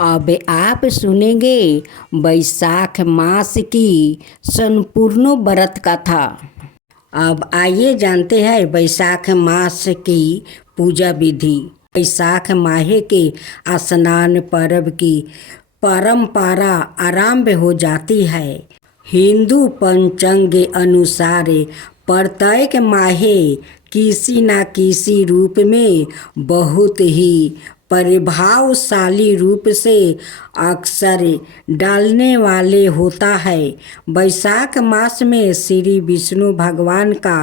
अब आप सुनेंगे बैसाख मास की संपूर्ण व्रत कथा। अब आइए जानते हैं बैसाख मास की पूजा विधि। बैसाख माह के स्नान पर्व की परंपरा आरंभ हो जाती है। हिंदू पंचांग के अनुसार प्रत्येक माह किसी न किसी रूप में बहुत ही प्रभावशाली रूप से अक्सर डालने वाले होता है। बैसाख मास में श्री विष्णु भगवान का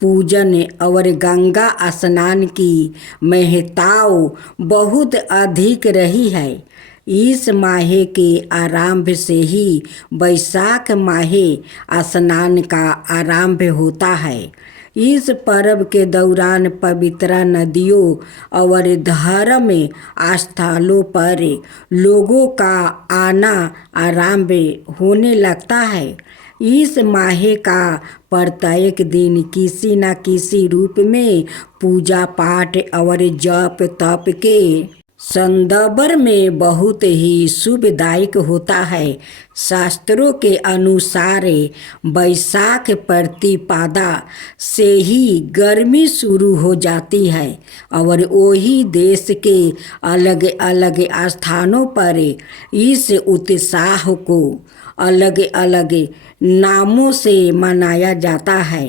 पूजन और गंगा स्नान की महत्ता बहुत अधिक रही है। इस माह के आरंभ से ही बैसाख माह स्नान का आरंभ होता है। इस पर्व के दौरान पवित्र नदियों और धर्म स्थलों पर लोगों का आना आरंभ होने लगता है। इस माह का प्रत्येक दिन किसी न किसी रूप में पूजा पाठ और जप तप के संदर्भ में बहुत ही शुभदायक होता है। शास्त्रों के अनुसार बैसाख प्रतिपदा से ही गर्मी शुरू हो जाती है और वही देश के अलग अलग स्थानों पर इस उत्साह को अलग अलग नामों से मनाया जाता है।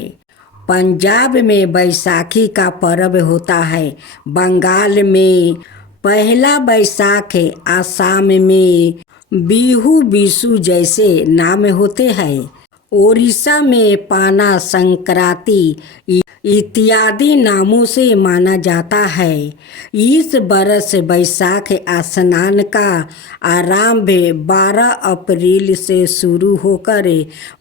पंजाब में बैसाखी का पर्व होता है। बंगाल में पहला बैसाख, आसाम में बिहू विशु जैसे नाम होते हैं। ओडिशा में पाना संक्रांति इत्यादि नामों से माना जाता है। इस बरस बैसाख स्नान का आरंभ 12 अप्रैल से शुरू होकर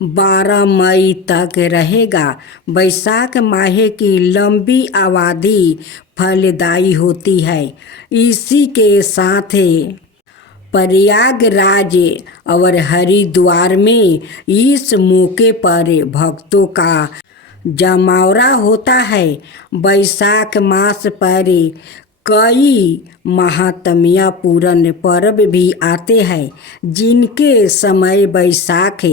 12 मई तक रहेगा। बैसाख माह की लंबी अवधि फलदायी होती है। इसी के साथ प्रयागराज और हरिद्वार में इस मौके पर भक्तों का जमावड़ा होता है। बैसाख मास पर कई महात्म्यपूर्ण पर्व भी आते हैं, जिनके समय बैसाख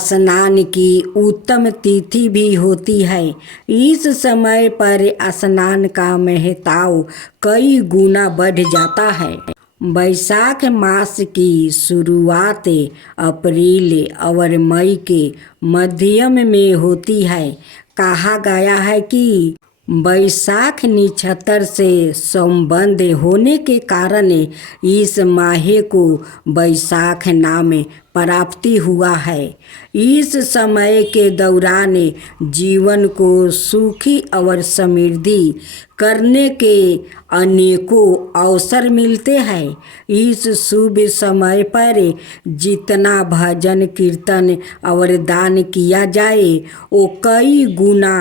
स्नान की उत्तम तिथि भी होती है। इस समय पर स्नान का महत्व कई गुना बढ़ जाता है। बैसाख मास की शुरुआत अप्रैल और मई के मध्यम में होती है। कहा गया है कि बैसाख नक्षत्र से संबंध होने के कारण इस माह को बैसाख नाम प्राप्ति हुआ है। इस समय के दौरान जीवन को सुखी और समृद्धि करने के अनेकों अवसर मिलते हैं। इस शुभ समय पर जितना भजन कीर्तन और दान किया जाए वो कई गुना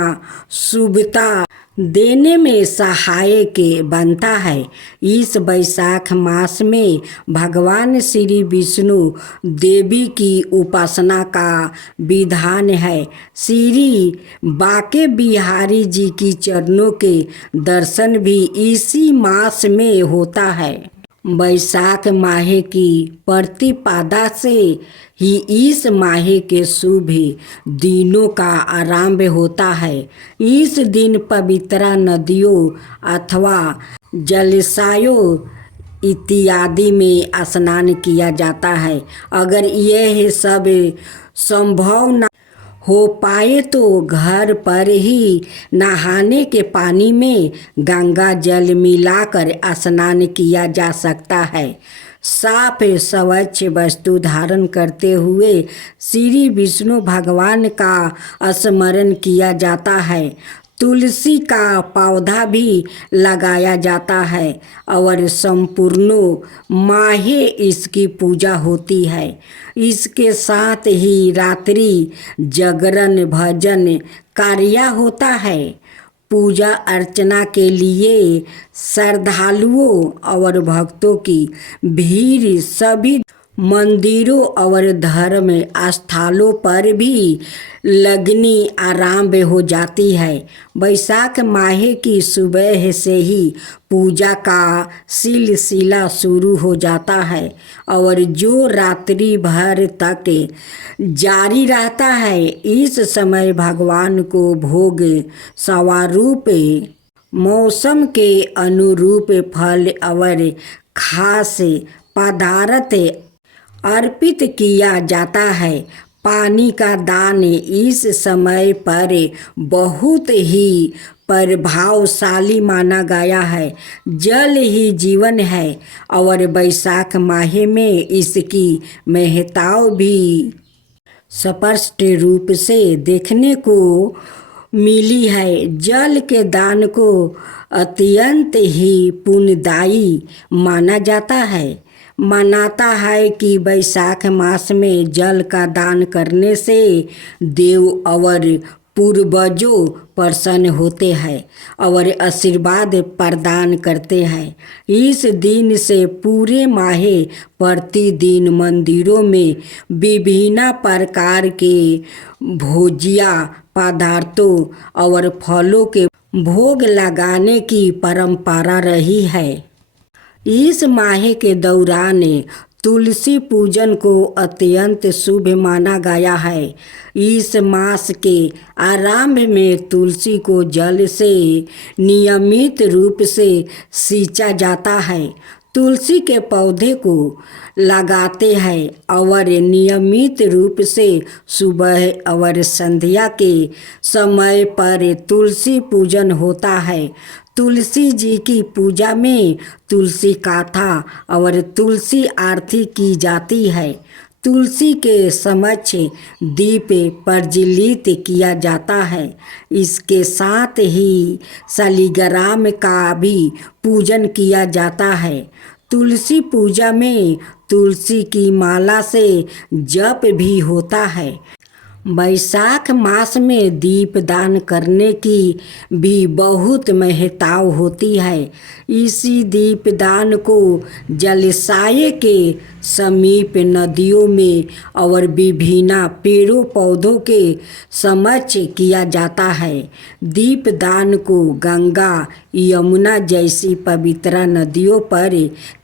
शुभता देने में सहायक बनता है। इस बैसाख मास में भगवान श्री विष्णु देवी की उपासना का विधान है। श्री बांके बिहारी जी की चरणों के दर्शन भी इसी मास में होता है। बैसाख माह की प्रतिपदा से ही इस माह के शुभ दिनों का आरंभ होता है। इस दिन पवित्र नदियों अथवा जलाशयों इत्यादि में स्नान किया जाता है। अगर यह सब संभव न हो पाए तो घर पर ही नहाने के पानी में गंगा जल मिलाकर स्नान किया जा सकता है। साफ स्वच्छ वस्तु धारण करते हुए श्री विष्णु भगवान का स्मरण किया जाता है। तुलसी का पौधा भी लगाया जाता है और संपूर्ण माह इसकी पूजा होती है। इसके साथ ही रात्रि जागरण भजन कार्य होता है। पूजा अर्चना के लिए श्रद्धालुओं और भक्तों की भीड़ सभी मंदिरों और धर्म स्थलों पर भी लगनी आरंभ हो जाती है। बैसाख माह की सुबह से ही पूजा का सिलसिला शुरू हो जाता है और जो रात्रि भर तक जारी रहता है। इस समय भगवान को भोग स्वरूप मौसम के अनुरूप फल और खास पदार्थ अर्पित किया जाता है। पानी का दान इस समय पर बहुत ही प्रभावशाली माना गया है। जल ही जीवन है और बैसाख माह में इसकी महत्ता भी स्पष्ट रूप से देखने को मिली है। जल के दान को अत्यंत ही पुण्यदायी माना जाता है। मानता है कि बैसाख मास में जल का दान करने से देव और पूर्वजों प्रसन्न होते हैं और आशीर्वाद प्रदान करते हैं। इस दिन से पूरे माह प्रतिदिन मंदिरों में विभिन्न प्रकार के भोज्य पदार्थों और फलों के भोग लगाने की परंपरा रही है। इस माह के दौरान तुलसी पूजन को अत्यंत शुभ माना गया है। इस मास के आरंभ में तुलसी को जल से नियमित रूप से सींचा जाता है। तुलसी के पौधे को लगाते हैं और नियमित रूप से सुबह और संध्या के समय पर तुलसी पूजन होता है। तुलसी जी की पूजा में तुलसी कथा और तुलसी आरती की जाती है। तुलसी के समक्ष दीप प्रज्वलित किया जाता है। इसके साथ ही शालिग्राम का भी पूजन किया जाता है। तुलसी पूजा में तुलसी की माला से जप भी होता है। बैसाख मास में दीपदान करने की भी बहुत महत्ता होती है। इसी दीपदान को जलाशय के समीप, नदियों में और विभिन्न पेड़ों पौधों के समक्ष किया जाता है। दीपदान को गंगा, यमुना जैसी पवित्र नदियों पर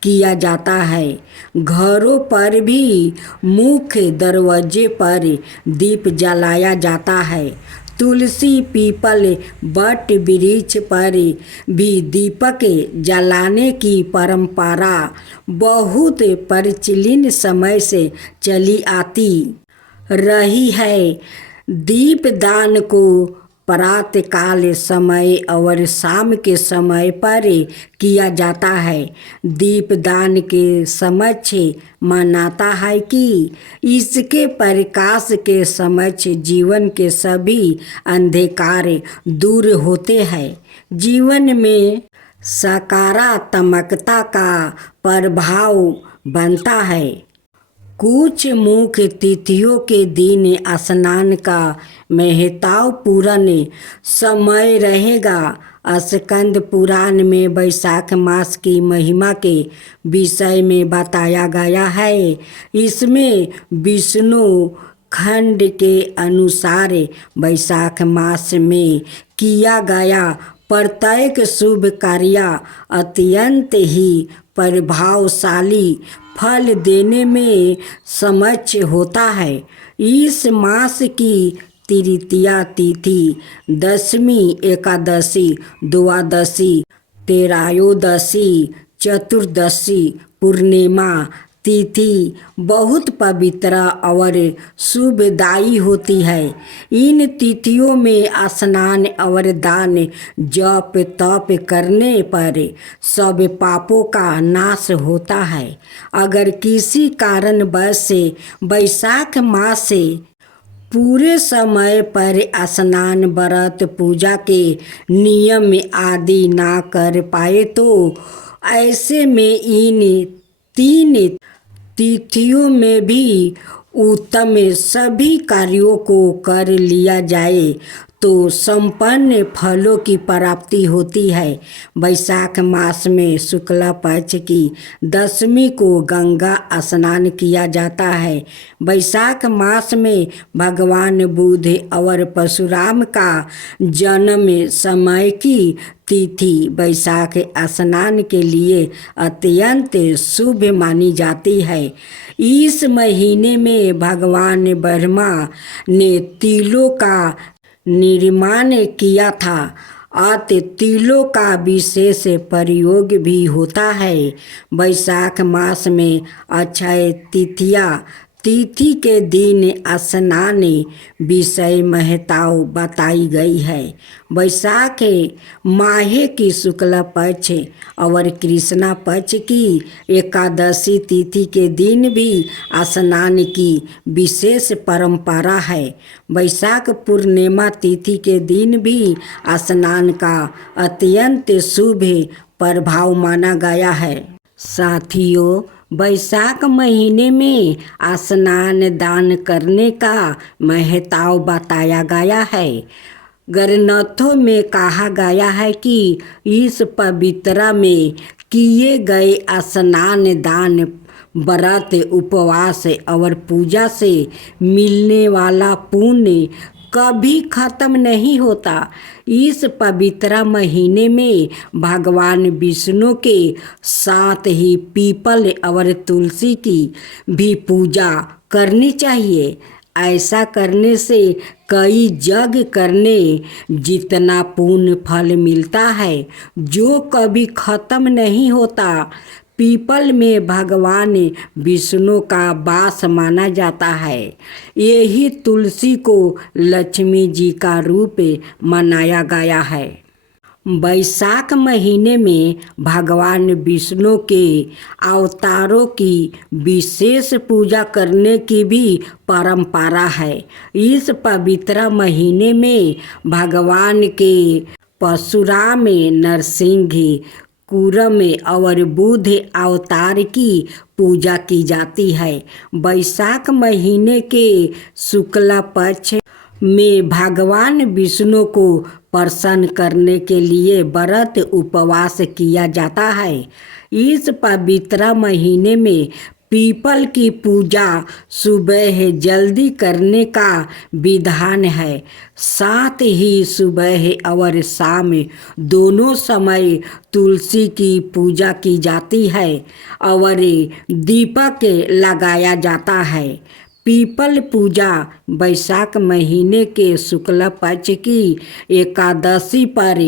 किया जाता है। घरों पर भी मुख्य दरवाजे पर दीप जलाया जाता है। तुलसी, पीपल, वट वृक्ष पर भी दीपक जलाने की परंपरा बहुत प्राचीन समय से चली आती रही है। दीपदान को प्रातःकाल समय और शाम के समय पर किया जाता है। दीपदान के समक्ष मानता है कि इसके प्रकाश के समक्ष जीवन के सभी अंधकार दूर होते हैं। जीवन में सकारात्मकता का प्रभाव बनता है। कुछ मुख्य तिथियों के दिन स्नान का महत्वपूर्ण समय रहेगा। स्कंद पुराण में बैसाख मास की महिमा के विषय में बताया गया है। इसमें विष्णु खंड के अनुसार बैसाख मास में किया गया प्रत्येक शुभ कार्य अत्यंत ही प्रभावशाली फल देने में समक्ष होता है। इस मास की तृतीया तिथि, दशमी, एकादशी, द्वादशी, त्रयोदशी, चतुर्दशी, पूर्णिमा तिथि बहुत पवित्र और शुभदायी होती है। इन तिथियों में स्नान और दान, जप तप करने पर सब पापों का नाश होता है। अगर किसी कारणवश से बैसाख मास से पूरे समय पर स्नान, व्रत, पूजा के नियम आदि ना कर पाए तो ऐसे में इन 3 तिथियों में भी उत्तम सभी कार्यों को कर लिया जाए तो तो संपन्न फलों की प्राप्ति होती है। वैशाख मास में शुक्ला पक्ष की दशमी को गंगा स्नान किया जाता है। वैशाख मास में भगवान बुद्ध और परशुराम का जन्म समय की तिथि वैशाख स्नान के लिए अत्यंत शुभ मानी जाती है। इस महीने में भगवान ब्रह्मा ने तिलों का निर्माण किया था। अतः तिलों का विशेष प्रयोग भी होता है। वैशाख मास में अक्षय तिथि के दिन स्नान विषय महत्व बताई गई है। वैशाख माह की शुक्ल पक्ष और कृष्णा पक्ष की एकादशी तिथि के दिन भी स्नान की विशेष परंपरा है। वैशाख पूर्णिमा तिथि के दिन भी स्नान का अत्यंत शुभ प्रभाव माना गया है। साथियों, वैशाख महीने में स्नान दान करने का महत्व बताया गया है। ग्रंथों में कहा गया है कि इस पवित्र में किए गए स्नान दान व्रत उपवास और पूजा से मिलने वाला पुण्य कभी खत्म नहीं होता। इस पवित्र महीने में भगवान विष्णु के साथ ही पीपल और तुलसी की भी पूजा करनी चाहिए। ऐसा करने से कई यज्ञ करने जितना पुण्य फल मिलता है जो कभी खत्म नहीं होता। पीपल में भगवान विष्णु का वास माना जाता है। यही तुलसी को लक्ष्मी जी का रूप मनाया गया है। वैशाख महीने में भगवान विष्णु के अवतारों की विशेष पूजा करने की भी परंपरा है। इस पवित्र महीने में भगवान के परशुराम, नरसिंह, कूर्म और बुद्ध अवतार की पूजा की जाती है। वैशाख महीने के शुक्ला पक्ष में भगवान विष्णु को प्रसन्न करने के लिए व्रत उपवास किया जाता है। इस पवित्र महीने में पीपल की पूजा सुबह जल्दी करने का विधान है। साथ ही सुबह और शाम दोनों समय तुलसी की पूजा की जाती है और दीपक लगाया जाता है। पीपल पूजा वैशाख महीने के शुक्ल पक्ष की एकादशी पर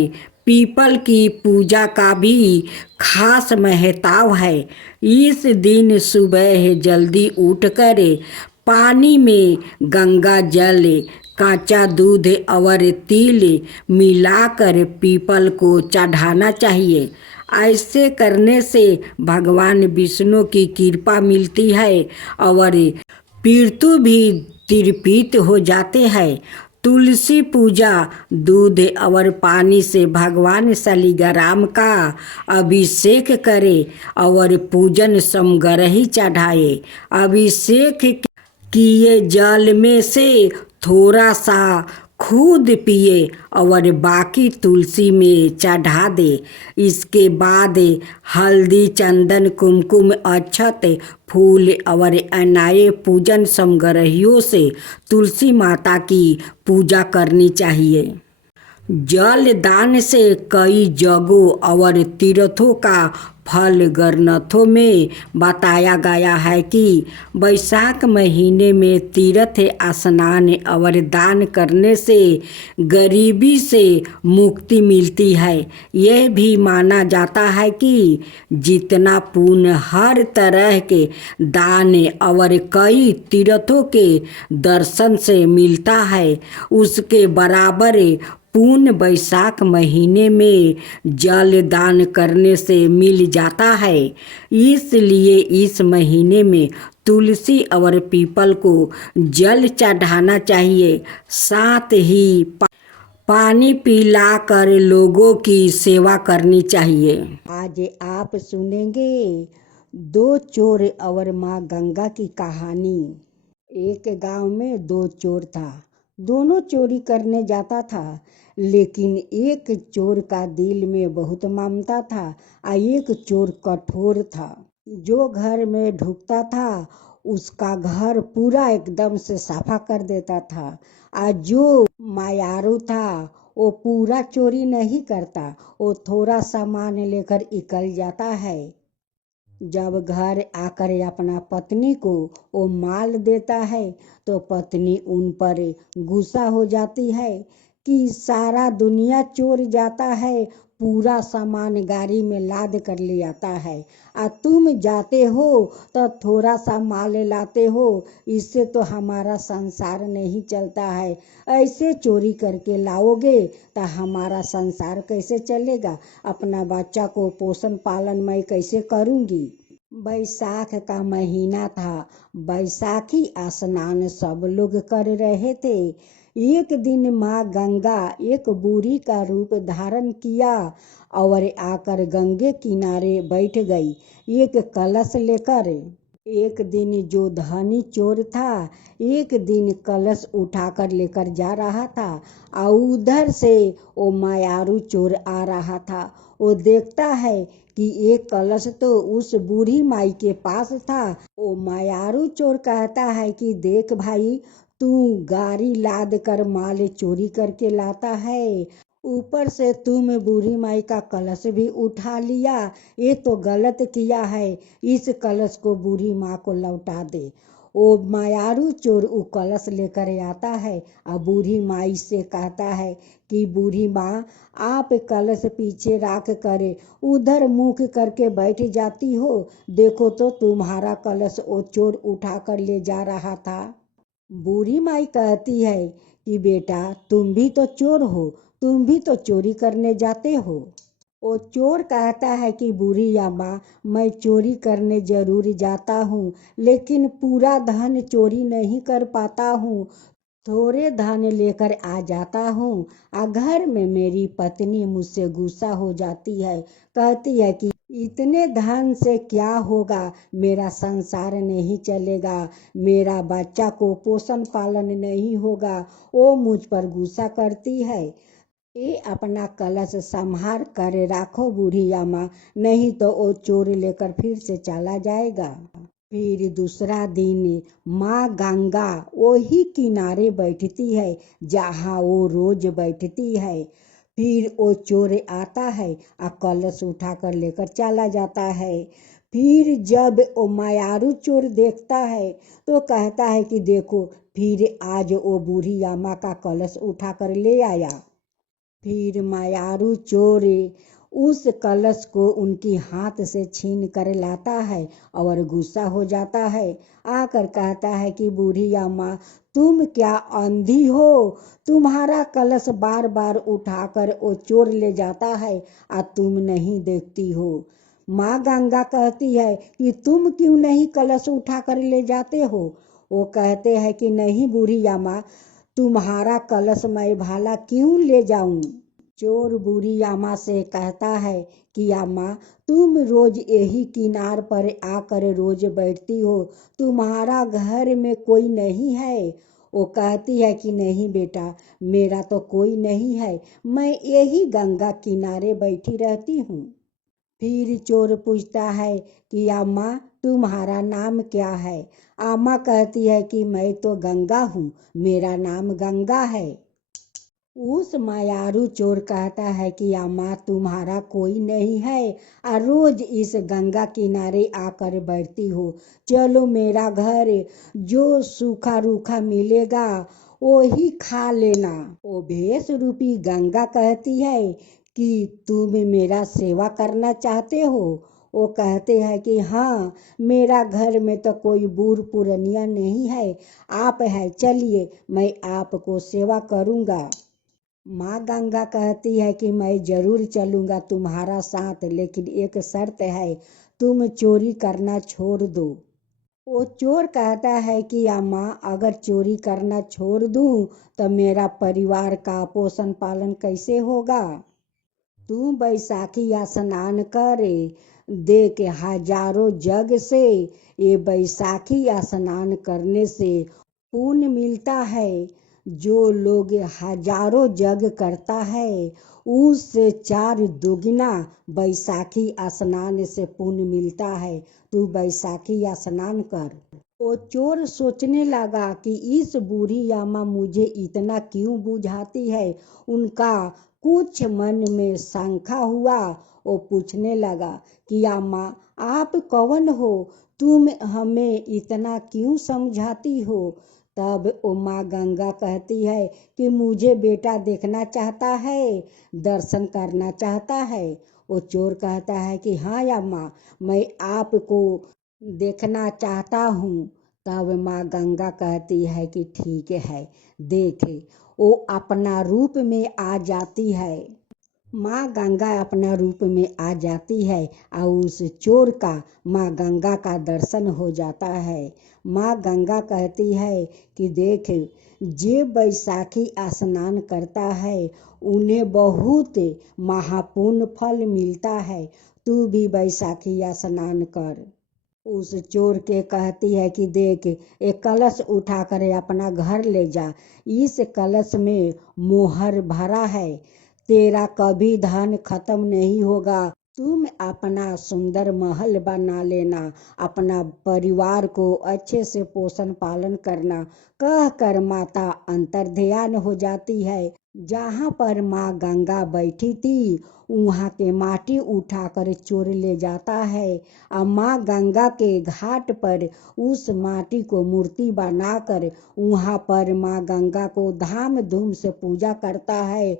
पीपल की पूजा का भी खास महत्व है। इस दिन सुबह जल्दी उठकर पानी में गंगा जल, काचा दूध और तिल मिलाकर पीपल को चढ़ाना चाहिए। ऐसे करने से भगवान विष्णु की कृपा मिलती है और पितृ भी तृप्त हो जाते हैं। तुलसी पूजा दूध और पानी से भगवान शालिग्राम का अभिषेक करे और पूजन समग्र ही चढ़ाए। अभिषेक किए जल में से थोड़ा सा खुद पिए और बाकी तुलसी में चढ़ा दे। इसके बाद हल्दी, चंदन, कुमकुम, अक्षत, फूल और अनाय पूजन समग्रहियों से तुलसी माता की पूजा करनी चाहिए। जल दान से कई जगहों और तीर्थों का फल ग्रंथों में बताया गया है कि वैशाख महीने में तीर्थ स्नान और दान करने से गरीबी से मुक्ति मिलती है। यह भी माना जाता है कि जितना पुण्य हर तरह के दान और कई तीर्थों के दर्शन से मिलता है, उसके बराबर पुण्य वैशाख महीने में जल दान करने से मिल जाता है। इसलिए इस महीने में तुलसी और पीपल को जल चढ़ाना चाहिए। साथ ही पानी पिलाकर लोगों की सेवा करनी चाहिए। आज आप सुनेंगे दो चोर और माँ गंगा की कहानी। एक गांव में दो चोर था। दोनों चोरी करने जाता था, लेकिन एक चोर का दिल में बहुत ममता था और एक चोर कठोर था। जो घर में ढुकता था उसका घर पूरा एकदम से साफा कर देता था, और जो मायारू था वो पूरा चोरी नहीं करता, वो थोड़ा सामान लेकर निकल जाता है। जब घर आकर अपना पत्नी को वो माल देता है तो पत्नी उन पर गुस्सा हो जाती है कि सारा दुनिया चोर जाता है, पूरा सामान गाड़ी में लाद कर ले आता है, और तुम जाते हो तो थोड़ा सा माल लाते हो, इससे तो हमारा संसार नहीं चलता है। ऐसे चोरी करके लाओगे तो हमारा संसार कैसे चलेगा? अपना बच्चा को पोषण पालन मैं कैसे करूँगी? बैसाख का महीना था। बैसाखी स्नान सब लोग कर रहे थे। एक दिन माँ गंगा एक बूढ़ी का रूप धारण किया और आकर गंगे किनारे बैठ गई, एक कलश लेकर। एक दिन जो धनी चोर था एक दिन कलश उठाकर लेकर जा रहा था, और उधर से वो मायारू चोर आ रहा था। वो देखता है कि एक कलश तो उस बूढ़ी माई के पास था। वो मायारू चोर कहता है कि देख भाई, तू गाड़ी लाद कर माल चोरी करके लाता है, ऊपर से तुम बूढ़ी माई का कलश भी उठा लिया, ये तो गलत किया है। इस कलश को बूढ़ी माँ को लौटा दे। वो मायारू चोर वो कलश लेकर आता है और बूढ़ी माई से कहता है कि बूढ़ी माँ, आप कलश पीछे रख कर उधर मुख करके बैठ जाती हो, देखो तो तुम्हारा कलश वो चोर उठा कर ले जा रहा था। बूढ़ी माई कहती है कि बेटा, तुम भी तो चोर हो, तुम भी तो चोरी करने जाते हो। वो चोर कहता है कि बूढ़ी अम्मा, मैं चोरी करने जरूर जाता हूँ, लेकिन पूरा धन चोरी नहीं कर पाता हूँ, थोड़े धन लेकर आ जाता हूँ। आ घर में मेरी पत्नी मुझसे गुस्सा हो जाती है, कहती है कि इतने धन से क्या होगा, मेरा संसार नहीं चलेगा, मेरा बच्चा को पोषण पालन नहीं होगा, वो मुझ पर गुस्सा करती है। ये अपना कलश संभाल कर रखो बूढ़ी अम्मा, नहीं तो वो चोर लेकर फिर से चला जाएगा। फिर दूसरा दिन माँ गंगा वही किनारे बैठती है जहाँ वो रोज बैठती है। फिर वो चोर आता है और कलश उठा कर लेकर चला जाता है। फिर जब वो मायारू चोर देखता है तो कहता है कि देखो, फिर आज वो बूढ़ी अम्मा का कलश उठा कर ले आया। फिर मायारू चोर उस कलश को उनकी हाथ से छीन कर लाता है और गुस्सा हो जाता है, आकर कहता है कि बूढ़ी अम्मा, तुम क्या अंधी हो? तुम्हारा कलश बार बार उठाकर वो चोर ले जाता है और तुम नहीं देखती हो। माँ गंगा कहती है कि तुम क्यों नहीं कलश उठाकर ले जाते हो? वो कहते हैं कि नहीं बूढ़ी अम्मा, तुम्हारा कलश मैं भाला क्यों ले जाऊं? चोर बूढ़ी अम्मा से कहता है कि अम्मा, तुम रोज यही किनार पर आकर रोज बैठती हो, तुम्हारा घर में कोई नहीं है? वो कहती है कि नहीं बेटा, मेरा तो कोई नहीं है, मैं यही गंगा किनारे बैठी रहती हूँ। फिर चोर पूछता है कि अम्मा, तुम्हारा नाम क्या है? अम्मा कहती है कि मैं तो गंगा हूँ, मेरा नाम गंगा है। उस मायारू चोर कहता है कि अम्मा, तुम्हारा कोई नहीं है और रोज इस गंगा किनारे आकर बैठती हो, चलो मेरा घर जो सूखा रूखा मिलेगा वो ही खा लेना। वो भेष रूपी गंगा कहती है कि तुम मेरा सेवा करना चाहते हो? वो कहते हैं कि हाँ, मेरा घर में तो कोई बूढ़ पुरनिया नहीं है, आप है, चलिए मैं आपको सेवा करूँगा। माँ गंगा कहती है कि मैं जरूर चलूँगा तुम्हारा साथ, लेकिन एक शर्त है, तुम चोरी करना छोड़ दो। वो चोर कहता है कि अम्मा, अगर चोरी करना छोड़ दूँ तो मेरा परिवार का पोषण पालन कैसे होगा? तू बैसाखी स्नान कर देख, हजारों जग से ये बैसाखी स्नान करने से पुण्य मिलता है। जो लोग हजारों जग करता है उससे 4 दुगना बैसाखी स्नान से पुण्य मिलता है। तू बैसाखी स्नान कर। वो चोर सोचने लगा कि इस बूढ़ी अम्मा मुझे इतना क्यों बुझाती है। उनका कुछ मन में शंका हुआ। वो पूछने लगा कि अम्मा आप कौन हो, तुम हमें इतना क्यों समझाती हो। तब वो माँ गंगा कहती है कि मुझे बेटा देखना चाहता है, दर्शन करना चाहता है। वो चोर कहता है कि हाँ अम्मा, मैं आपको देखना चाहता हूँ। तब माँ गंगा कहती है कि ठीक है, देखे। वो अपना रूप में आ जाती है। माँ गंगा अपना रूप में आ जाती है और उस चोर का माँ गंगा का दर्शन हो जाता है। माँ गंगा कहती है कि देख, जे बैसाखी स्नान करता है उन्हें बहुत महापुण्य फल मिलता है। तू भी बैसाखी स्नान कर। उस चोर के कहती है कि देख, एक कलश उठा कर अपना घर ले जा। इस कलश में मोहर भरा है, तेरा कभी धन खत्म नहीं होगा। तुम अपना सुंदर महल बना लेना, अपना परिवार को अच्छे से पोषण पालन करना। कह कर माता अंतर्ध्यान हो जाती है। जहाँ पर माँ गंगा बैठी थी वहाँ के माटी उठाकर चोर ले जाता है और माँ गंगा के घाट पर उस माटी को मूर्ति बनाकर वहाँ पर माँ गंगा को धाम धूम से पूजा करता है।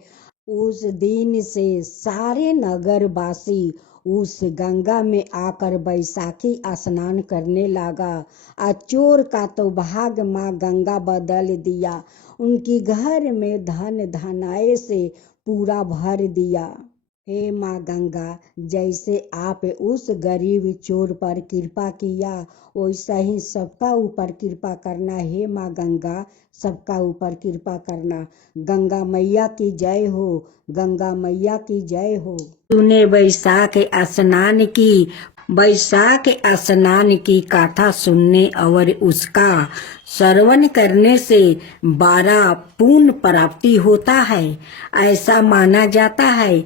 उस दिन से सारे नगरवासी उस गंगा में आकर बैसाखी स्नान करने लगा। और चोर का तो भाग माँ गंगा बदल दिया, उनकी घर में धन धनाए से पूरा भर दिया। हे माँ गंगा, जैसे आप उस गरीब चोर पर कृपा किया वैसा ही सबका ऊपर कृपा करना। हे माँ गंगा, सबका ऊपर कृपा करना। गंगा मैया की जय हो, गंगा मैया की जय हो। तूने बैसाख स्नान की कथा सुनने और उसका श्रवण करने से 12 पुण्य प्राप्ति होता है। ऐसा माना जाता है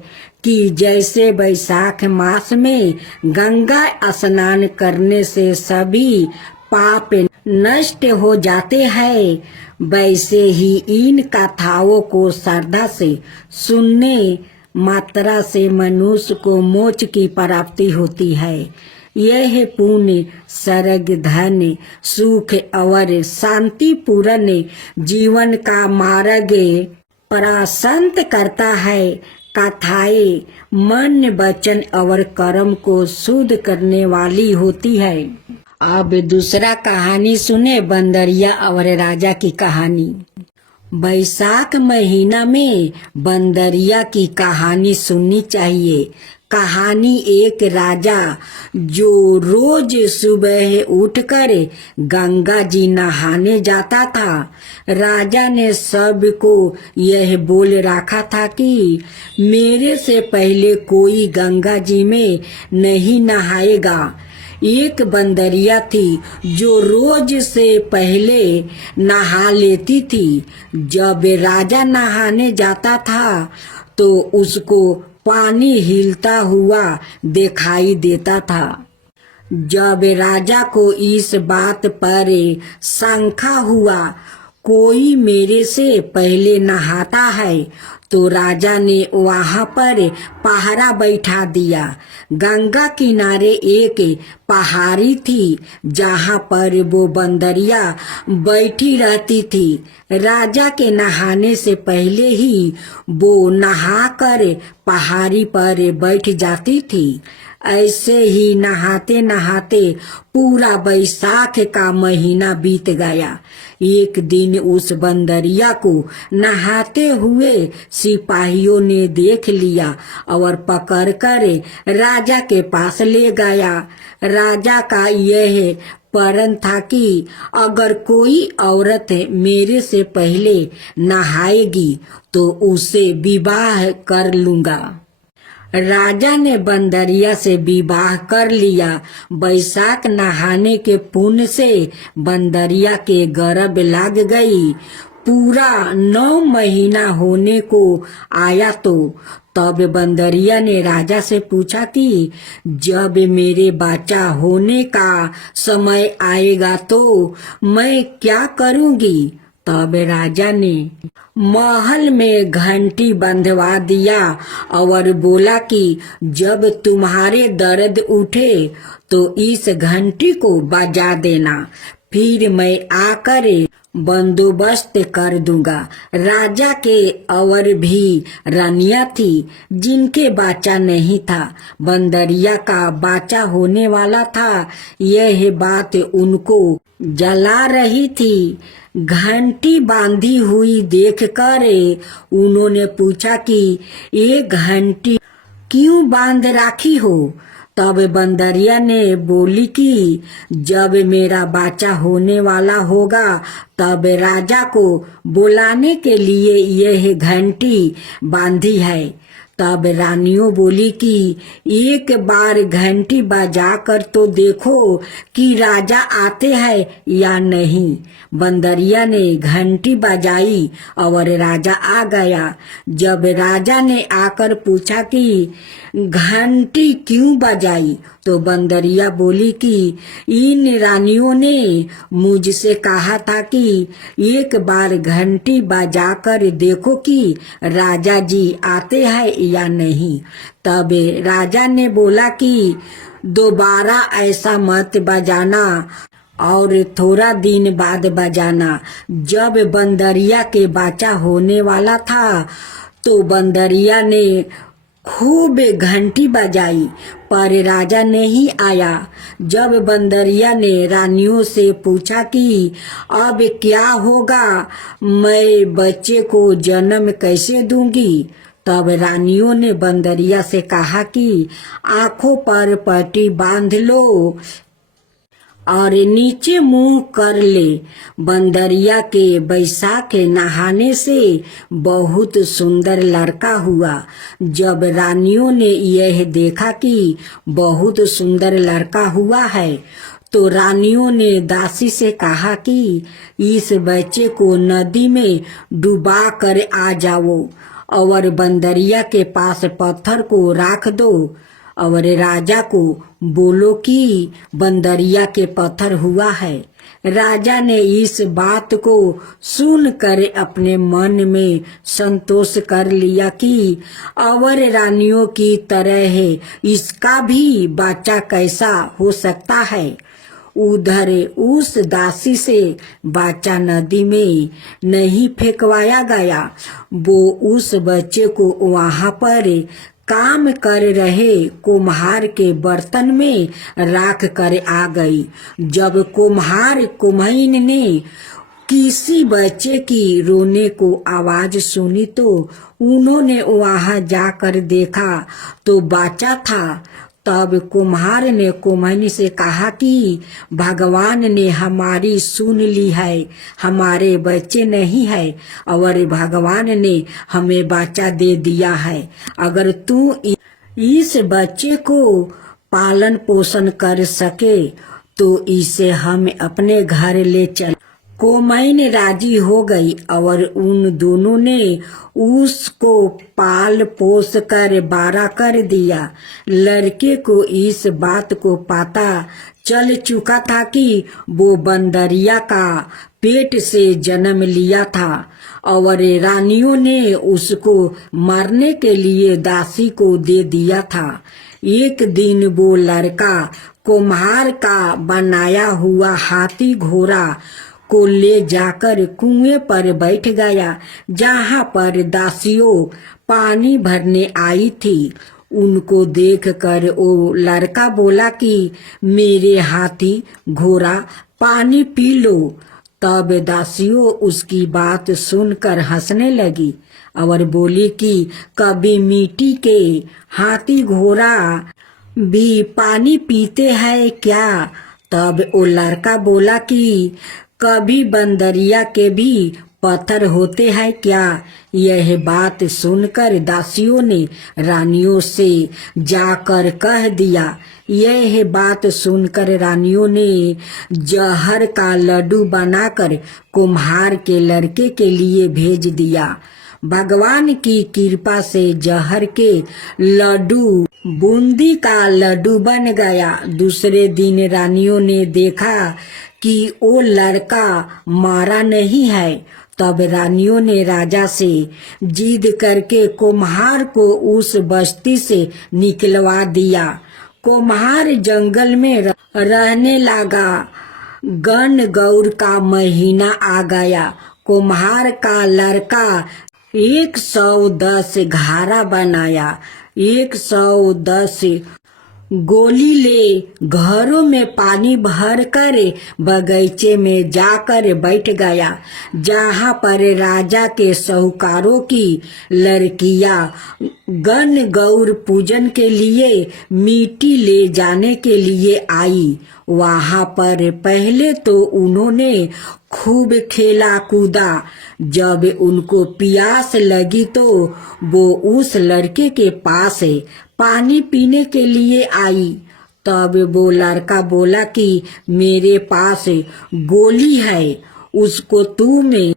कि जैसे बैसाख मास में गंगा स्नान करने से सभी पाप नष्ट हो जाते हैं, वैसे ही इन कथाओं को श्रद्धा से सुनने मात्रा से मनुष्य को मोक्ष की प्राप्ति होती है। यह पुण्य स्वर्ग, धन, सुख और शांतिपूर्ण जीवन का मार्ग प्रशस्त करता है। कथाएं मन, वचन और कर्म को शुद्ध करने वाली होती है। अब दूसरा कहानी सुने, बंदरिया और राजा की कहानी। बैसाख महीना में बंदरिया की कहानी सुननी चाहिए। कहानी एक राजा जो रोज सुबह उठकर गंगा जी नहाने जाता था। राजा ने सबको यह बोल रखा था कि मेरे से पहले कोई गंगा जी में नहीं नहाएगा। एक बंदरिया थी जो रोज से पहले नहा लेती थी। जब राजा नहाने जाता था तो उसको पानी हिलता हुआ दिखाई देता था। जब राजा को इस बात पर शंका हुआ, कोई मेरे से पहले नहाता है, तो राजा ने वहां पर पहरा बैठा दिया। गंगा किनारे एक पहाड़ी थी जहां पर वो बंदरिया बैठी रहती थी। राजा के नहाने से पहले ही वो नहाकर पहाड़ी पर बैठ जाती थी। ऐसे ही नहाते नहाते पूरा बैसाख का महीना बीत गया। एक दिन उस बंदरिया को नहाते हुए सिपाहियों ने देख लिया और पकड़कर राजा के पास ले गया। राजा का यह प्रण था कि अगर कोई औरत मेरे से पहले नहाएगी तो उसे विवाह कर लूंगा। राजा ने बंदरिया से विवाह कर लिया। बैसाख नहाने के पुण्य से बंदरिया के गर्भ लग गई। पूरा 9 महीना होने को आया तो तब बंदरिया ने राजा से पूछा कि जब मेरे बच्चा होने का समय आएगा तो मैं क्या करूंगी। तब राजा ने महल में घंटी बंधवा दिया और बोला कि जब तुम्हारे दर्द उठे तो इस घंटी को बजा देना, फिर मैं आकर बंदोबस्त कर दूंगा। राजा के और भी रानियां थी जिनके बच्चा नहीं था। बंदरिया का बच्चा होने वाला था। यह बात उनको जला रही थी। घंटी बांधी हुई देखकर उन्होंने पूछा कि ये घंटी क्यों बांध राखी हो। तब बंदरिया ने बोली कि जब मेरा बच्चा होने वाला होगा तब राजा को बुलाने के लिए यह घंटी बांधी है। तब रानियों बोली कि एक बार घंटी बजाकर तो देखो कि राजा आते हैं या नहीं। बंदरिया ने घंटी बजाई और राजा आ गया। जब राजा ने आकर पूछा कि घंटी क्यों बजाई तो बंदरिया बोली कि इन रानियों ने मुझसे कहा था कि एक बार घंटी बजाकर देखो कि राजा जी आते हैं या नहीं। तब राजा ने बोला कि दोबारा ऐसा मत बजाना और थोड़ा दिन बाद बजाना। जब बंदरिया के बच्चा होने वाला था तो बंदरिया ने खूब घंटी बजाई पर राजा नहीं आया। जब बंदरिया ने रानियों से पूछा कि अब क्या होगा, मैं बच्चे को जन्म कैसे दूंगी। तब रानियों ने बंदरिया से कहा कि आंखों पर पट्टी बांध लो और नीचे मुंह कर ले। बंदरिया के बैसाख नहाने से बहुत सुंदर लड़का हुआ। जब रानियों ने यह देखा कि बहुत सुंदर लड़का हुआ है तो रानियों ने दासी से कहा कि इस बच्चे को नदी में डुबा कर आ जाओ और बंदरिया के पास पत्थर को रख दो और राजा को बोलो कि बंदरिया के पत्थर हुआ है। राजा ने इस बात को सुनकर अपने मन में संतोष कर लिया कि और रानियों की तरह इसका भी बच्चा कैसा हो सकता है। उधर उस दासी से बच्चा नदी में नहीं फेंकवाया गया। वो उस बच्चे को वहां पर काम कर रहे कुम्हार के बर्तन में राख कर आ गई। जब कुम्हार कुम्हाइन ने किसी बच्चे की रोने को आवाज सुनी तो उन्होंने वहां जाकर देखा तो बच्चा था। तब कुम्हार ने कुम्हानी से कहा कि भगवान ने हमारी सुन ली है, हमारे बच्चे नहीं है और भगवान ने हमें बच्चा दे दिया है। अगर तू इस बच्चे को पालन पोषण कर सके तो इसे हम अपने घर ले चल। कोमैन राजी हो गई और उन दोनों ने उसको पाल पोस कर बड़ा कर दिया। लड़के को इस बात को पता चल चुका था कि वो बंदरिया का पेट से जन्म लिया था और रानियों ने उसको मारने के लिए दासी को दे दिया था। एक दिन वो लड़का कुम्हार का बनाया हुआ हाथी घोड़ा को ले जाकर कुएं पर बैठ गया जहां पर दासियों पानी भरने आई थी। उनको देखकर वो लड़का बोला कि मेरे हाथी घोड़ा पानी पी लो। तब दासियों उसकी बात सुनकर हंसने लगी और बोली कि कभी मिट्टी के हाथी घोड़ा भी पानी पीते हैं क्या। तब वो लड़का बोला कि कभी बंदरिया के भी पत्थर होते हैं क्या? यह बात सुनकर दासियों ने रानियों से जाकर कह दिया। यह बात सुनकर रानियों ने जहर का लड्डू बनाकर कुम्हार के लड़के के लिए भेज दिया। भगवान की कृपा से जहर के लड्डू बूंदी का लड्डू बन गया। दूसरे दिन रानियों ने देखा कि वो लड़का मारा नहीं है। तब रानियों ने राजा से जिद करके कुम्हार को उस बस्ती से निकलवा दिया। कुम्हार जंगल में रहने लगा। गण गौर का महीना आ गया। कुम्हार का लड़का 110 घारा बनाया। 110 गोली ले घरों में पानी भर कर बगीचे में जाकर बैठ गया, जहाँ पर राजा के साहूकारों की लड़कियां गण गौर पूजन के लिए मिट्टी ले जाने के लिए आई। वहाँ पर पहले तो उन्होंने खूब खेला कूदा। जब उनको प्यास लगी तो वो उस लड़के के पास पानी पीने के लिए आई। तब वो लड़का बोला कि मेरे पास गोली है, उसको तुम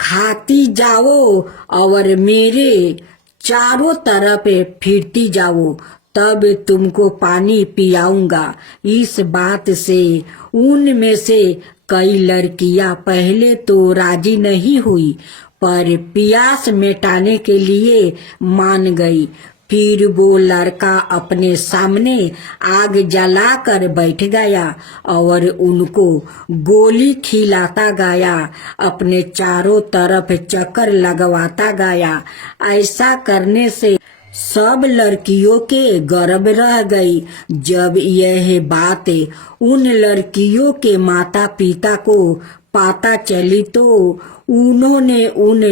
खाती जाओ और मेरे चारों तरफ फिरती जाओ, तब तुमको पानी पियाऊंगा। इस बात से उनमें से कई लड़कियां पहले तो राजी नहीं हुई, पर प्यास मिटाने के लिए मान गई। फिर वो लड़का अपने सामने आग जलाकर बैठ गया और उनको गोली खिलाता गया, अपने चारों तरफ चक्कर लगवाता गया। ऐसा करने से सब लड़कियों के गर्भ रह गई। जब यह बात उन लड़कियों के माता पिता को पता चली तो उन्होंने उन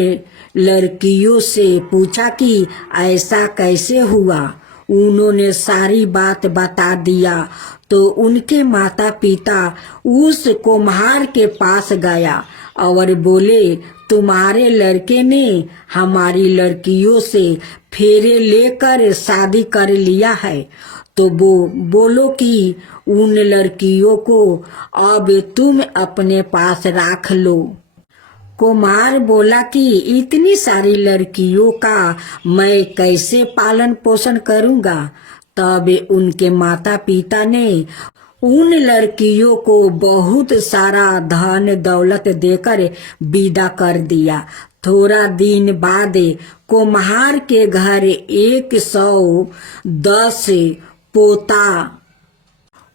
लड़कियों से पूछा कि ऐसा कैसे हुआ। उन्होंने सारी बात बता दिया तो उनके माता पिता उस कुम्हार के पास गया और बोले, तुम्हारे लड़के ने हमारी लड़कियों से फेरे लेकर शादी कर लिया है, तो वो बोलो कि उन लड़कियों को अब तुम अपने पास रख लो। कुम्हार बोला कि इतनी सारी लड़कियों का मैं कैसे पालन पोषण करूंगा। तब उनके माता पिता ने उन लड़कियों को बहुत सारा धन दौलत देकर विदा कर दिया। थोड़ा दिन बाद कुम्हार के घर 110 पोता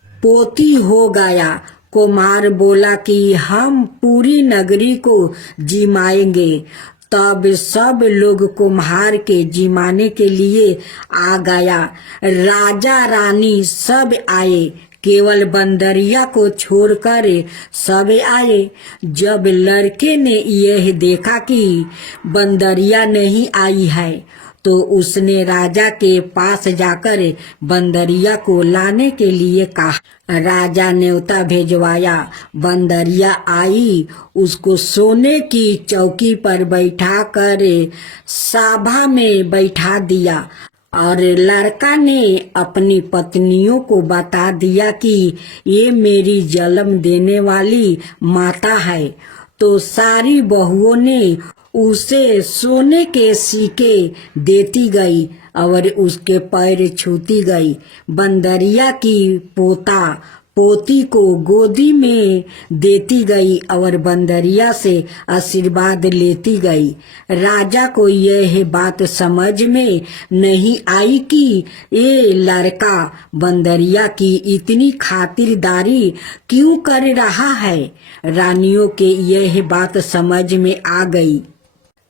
पोती हो गया। कुम्हार बोला कि हम पूरी नगरी को जिमाएंगे। तब सब लोग कुम्हार के जिमाने के लिए आ गया। राजा रानी सब आए, केवल बंदरिया को छोड़कर सब आए। जब लड़के ने यह देखा कि बंदरिया नहीं आई है तो उसने राजा के पास जाकर बंदरिया को लाने के लिए कहा। राजा न्योता भेजवाया। बंदरिया आई, उसको सोने की चौकी पर बैठाकर सभा में बैठा दिया और लड़का ने अपनी पत्नियों को बता दिया कि ये मेरी जन्म देने वाली माता है। तो सारी बहुओं ने उसे सोने के सिक्के देती गई और उसके पैर छूती गई। बंदरिया की पोता पोती को गोदी में देती गई और बंदरिया से आशीर्वाद लेती गई। राजा को यह बात समझ में नहीं आई कि ये लड़का बंदरिया की इतनी खातिरदारी क्यों कर रहा है। रानियों के यह बात समझ में आ गई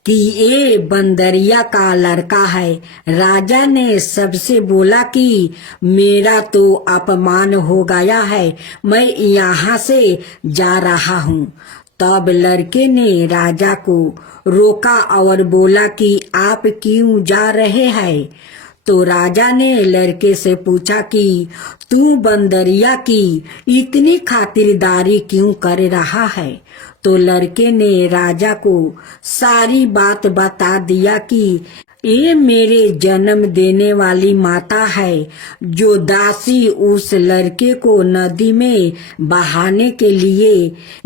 कि ये बंदरिया का लड़का है। राजा ने सबसे बोला कि मेरा तो अपमान हो गया है, मैं यहाँ से जा रहा हूँ। तब लड़के ने राजा को रोका और बोला कि आप क्यों जा रहे हैं। तो राजा ने लड़के से पूछा कि तू बंदरिया की इतनी खातिरदारी क्यों कर रहा है। तो लड़के ने राजा को सारी बात बता दिया कि ये मेरे जन्म देने वाली माता है, जो दासी उस लड़के को नदी में बहाने के लिए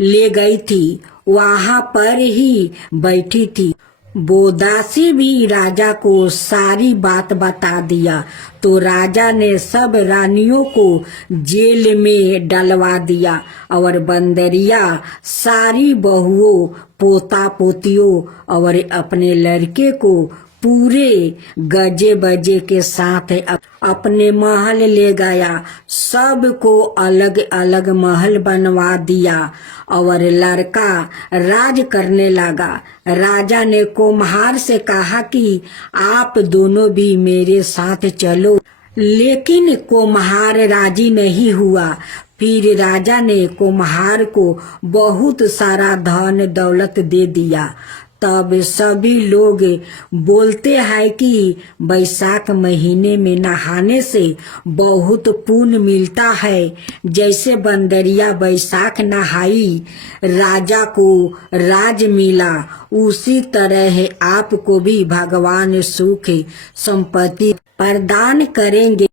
ले गई थी, वहां पर ही बैठी थी। वो दासी भी राजा को सारी बात बता दिया। तो राजा ने सब रानियों को जेल में डलवा दिया और बंदरिया सारी बहुओं, पोता पोतियों और अपने लड़के को पूरे गजे बजे के साथ अपने महल ले गया। सबको अलग अलग महल बनवा दिया और लड़का राज करने लगा। राजा ने कुम्हार से कहा कि आप दोनों भी मेरे साथ चलो, लेकिन कुम्हार राजी नहीं हुआ। फिर राजा ने कुम्हार को बहुत सारा धन दौलत दे दिया। तब सभी लोग बोलते हैं कि बैसाख महीने में नहाने से बहुत पुण्य मिलता है। जैसे बंदरिया बैसाख नहाई, राजा को राज मिला, उसी तरह आपको भी भगवान सुख संपत्ति प्रदान करेंगे।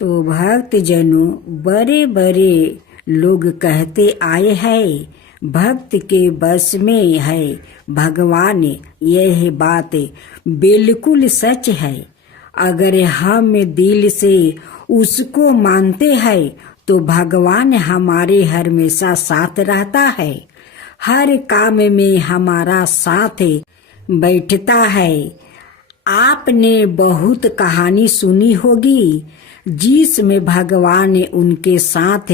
तो भक्त जनों, बड़े बड़े लोग कहते आए हैं, भक्त के बस में है भगवान। यह बात बिल्कुल सच है। अगर हम दिल से उसको मानते हैं तो भगवान हमारे हमेशा साथ रहता है, हर काम में हमारा साथ बैठता है। आपने बहुत कहानी सुनी होगी जिसमें भगवान उनके साथ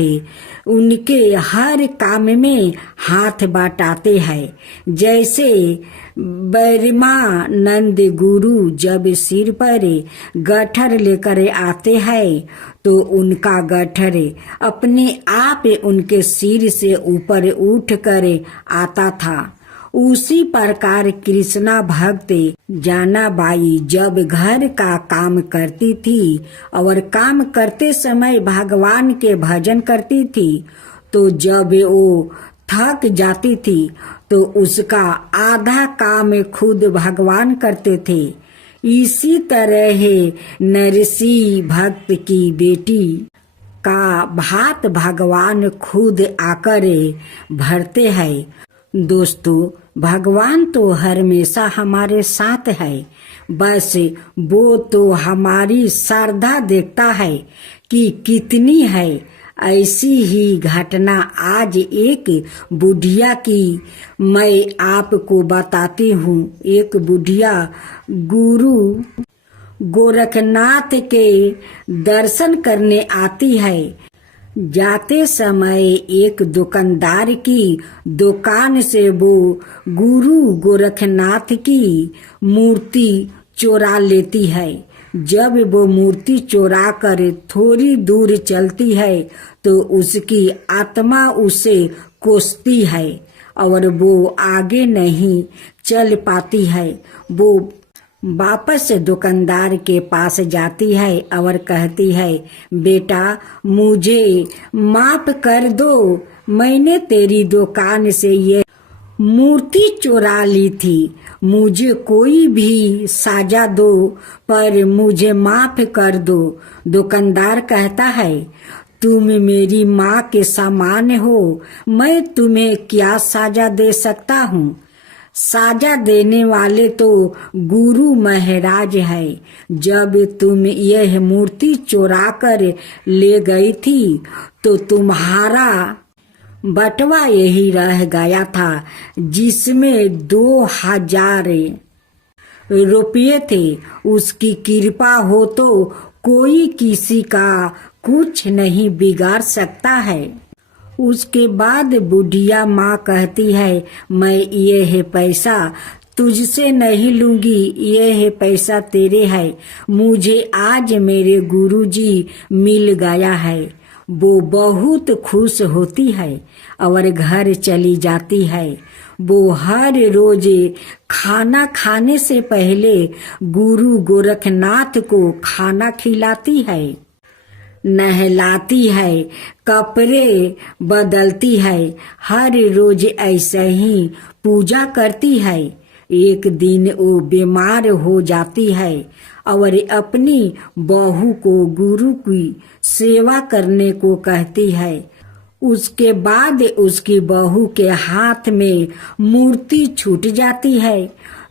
उनके हर काम में हाथ बटाते हैं। जैसे ब्रह्मानंद गुरु जब सिर पर गट्ठर लेकर आते हैं तो उनका गट्ठर अपने आप उनके सिर से ऊपर उठ कर आता था। उसी प्रकार कृष्णा भक्त जानाबाई जब घर का काम करती थी और काम करते समय भगवान के भजन करती थी, तो जब वो थक जाती थी तो उसका आधा काम खुद भगवान करते थे। इसी तरह नरसी भक्त की बेटी का भात भगवान खुद आकर भरते हैं। दोस्तों, भगवान तो हमेशा हमारे साथ है, बस वो तो हमारी श्रद्धा देखता है कि कितनी है। ऐसी ही घटना आज एक बुढ़िया की मैं आपको बताती हूँ। एक बुढ़िया गुरु गोरखनाथ के दर्शन करने आती है। जाते समय एक दुकानदार की दुकान से वो गुरु गोरखनाथ की मूर्ति चोरा लेती है। जब वो मूर्ति चोरा कर थोड़ी दूर चलती है तो उसकी आत्मा उसे कोसती है और वो आगे नहीं चल पाती है। वो वापस दुकानदार के पास जाती है और कहती है, बेटा मुझे माफ कर दो, मैंने तेरी दुकान से ये मूर्ति चुरा ली थी, मुझे कोई भी सजा दो पर मुझे माफ कर दो। दुकानदार कहता है, तुम मेरी माँ के समान हो, मैं तुम्हें क्या सजा दे सकता हूँ। साजा देने वाले तो गुरु महाराज है। जब तुम यह मूर्ति चुरा कर ले गई थी तो तुम्हारा बटवा यही रह गया था जिसमें 2000 रुपये थे। उसकी कृपा हो तो कोई किसी का कुछ नहीं बिगाड़ सकता है। उसके बाद बुढ़िया माँ कहती है, मैं यह पैसा तुझसे नहीं लूंगी, यह पैसा तेरे है, मुझे आज मेरे गुरुजी मिल गया है। वो बहुत खुश होती है और घर चली जाती है। वो हर रोज खाना खाने से पहले गुरु गोरखनाथ को खाना खिलाती है, नहलाती है, कपड़े बदलती है, हर रोज ऐसे ही पूजा करती है। एक दिन वो बीमार हो जाती है और अपनी बहू को गुरु की सेवा करने को कहती है। उसके बाद उसकी बहू के हाथ में मूर्ति छूट जाती है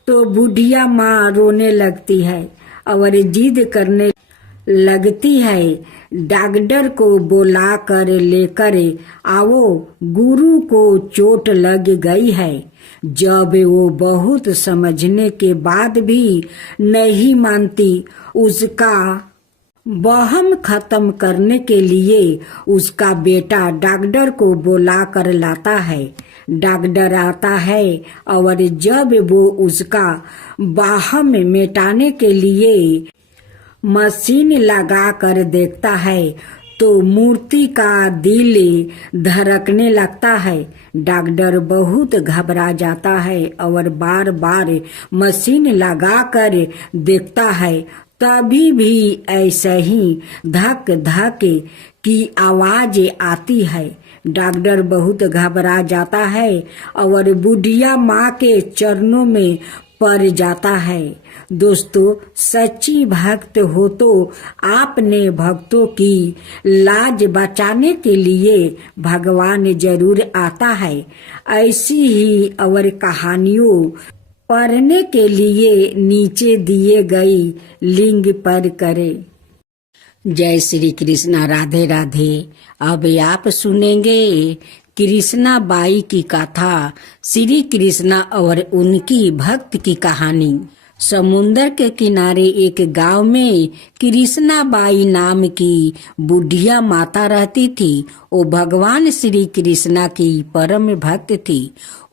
तो बुढ़िया माँ रोने लगती है और जिद करने लगती है, डॉक्टर को बुला कर लेकर आओ, गुरु को चोट लग गई है। जब वो बहुत समझने के बाद भी नहीं मानती, उसका वहम खत्म करने के लिए उसका बेटा डॉक्टर को बुला कर लाता है। डॉक्टर आता है और जब वो उसका वहम मिटाने के लिए मशीन लगा कर देखता है तो मूर्ति का दिल धड़कने लगता है। डॉक्टर बहुत घबरा जाता है और बार बार मशीन लगा कर देखता है, तभी भी ऐसे ही धक धक की आवाज आती है। डॉक्टर बहुत घबरा जाता है और बुढ़िया माँ के चरणों में पड़ जाता है। दोस्तों, सच्ची भक्त हो तो आपने भक्तों की लाज बचाने के लिए भगवान जरूर आता है। ऐसी ही और कहानियों पढ़ने के लिए नीचे दिए गई लिंक पर करें। जय श्री कृष्णा, राधे राधे। अब आप सुनेंगे कृष्णा बाई की कथा, श्री कृष्णा और उनकी भक्त की कहानी। समुंदर के किनारे एक गांव में कृष्णा बाई नाम की बुढ़िया माता रहती थी। वो भगवान श्री कृष्णा की परम भक्त थी।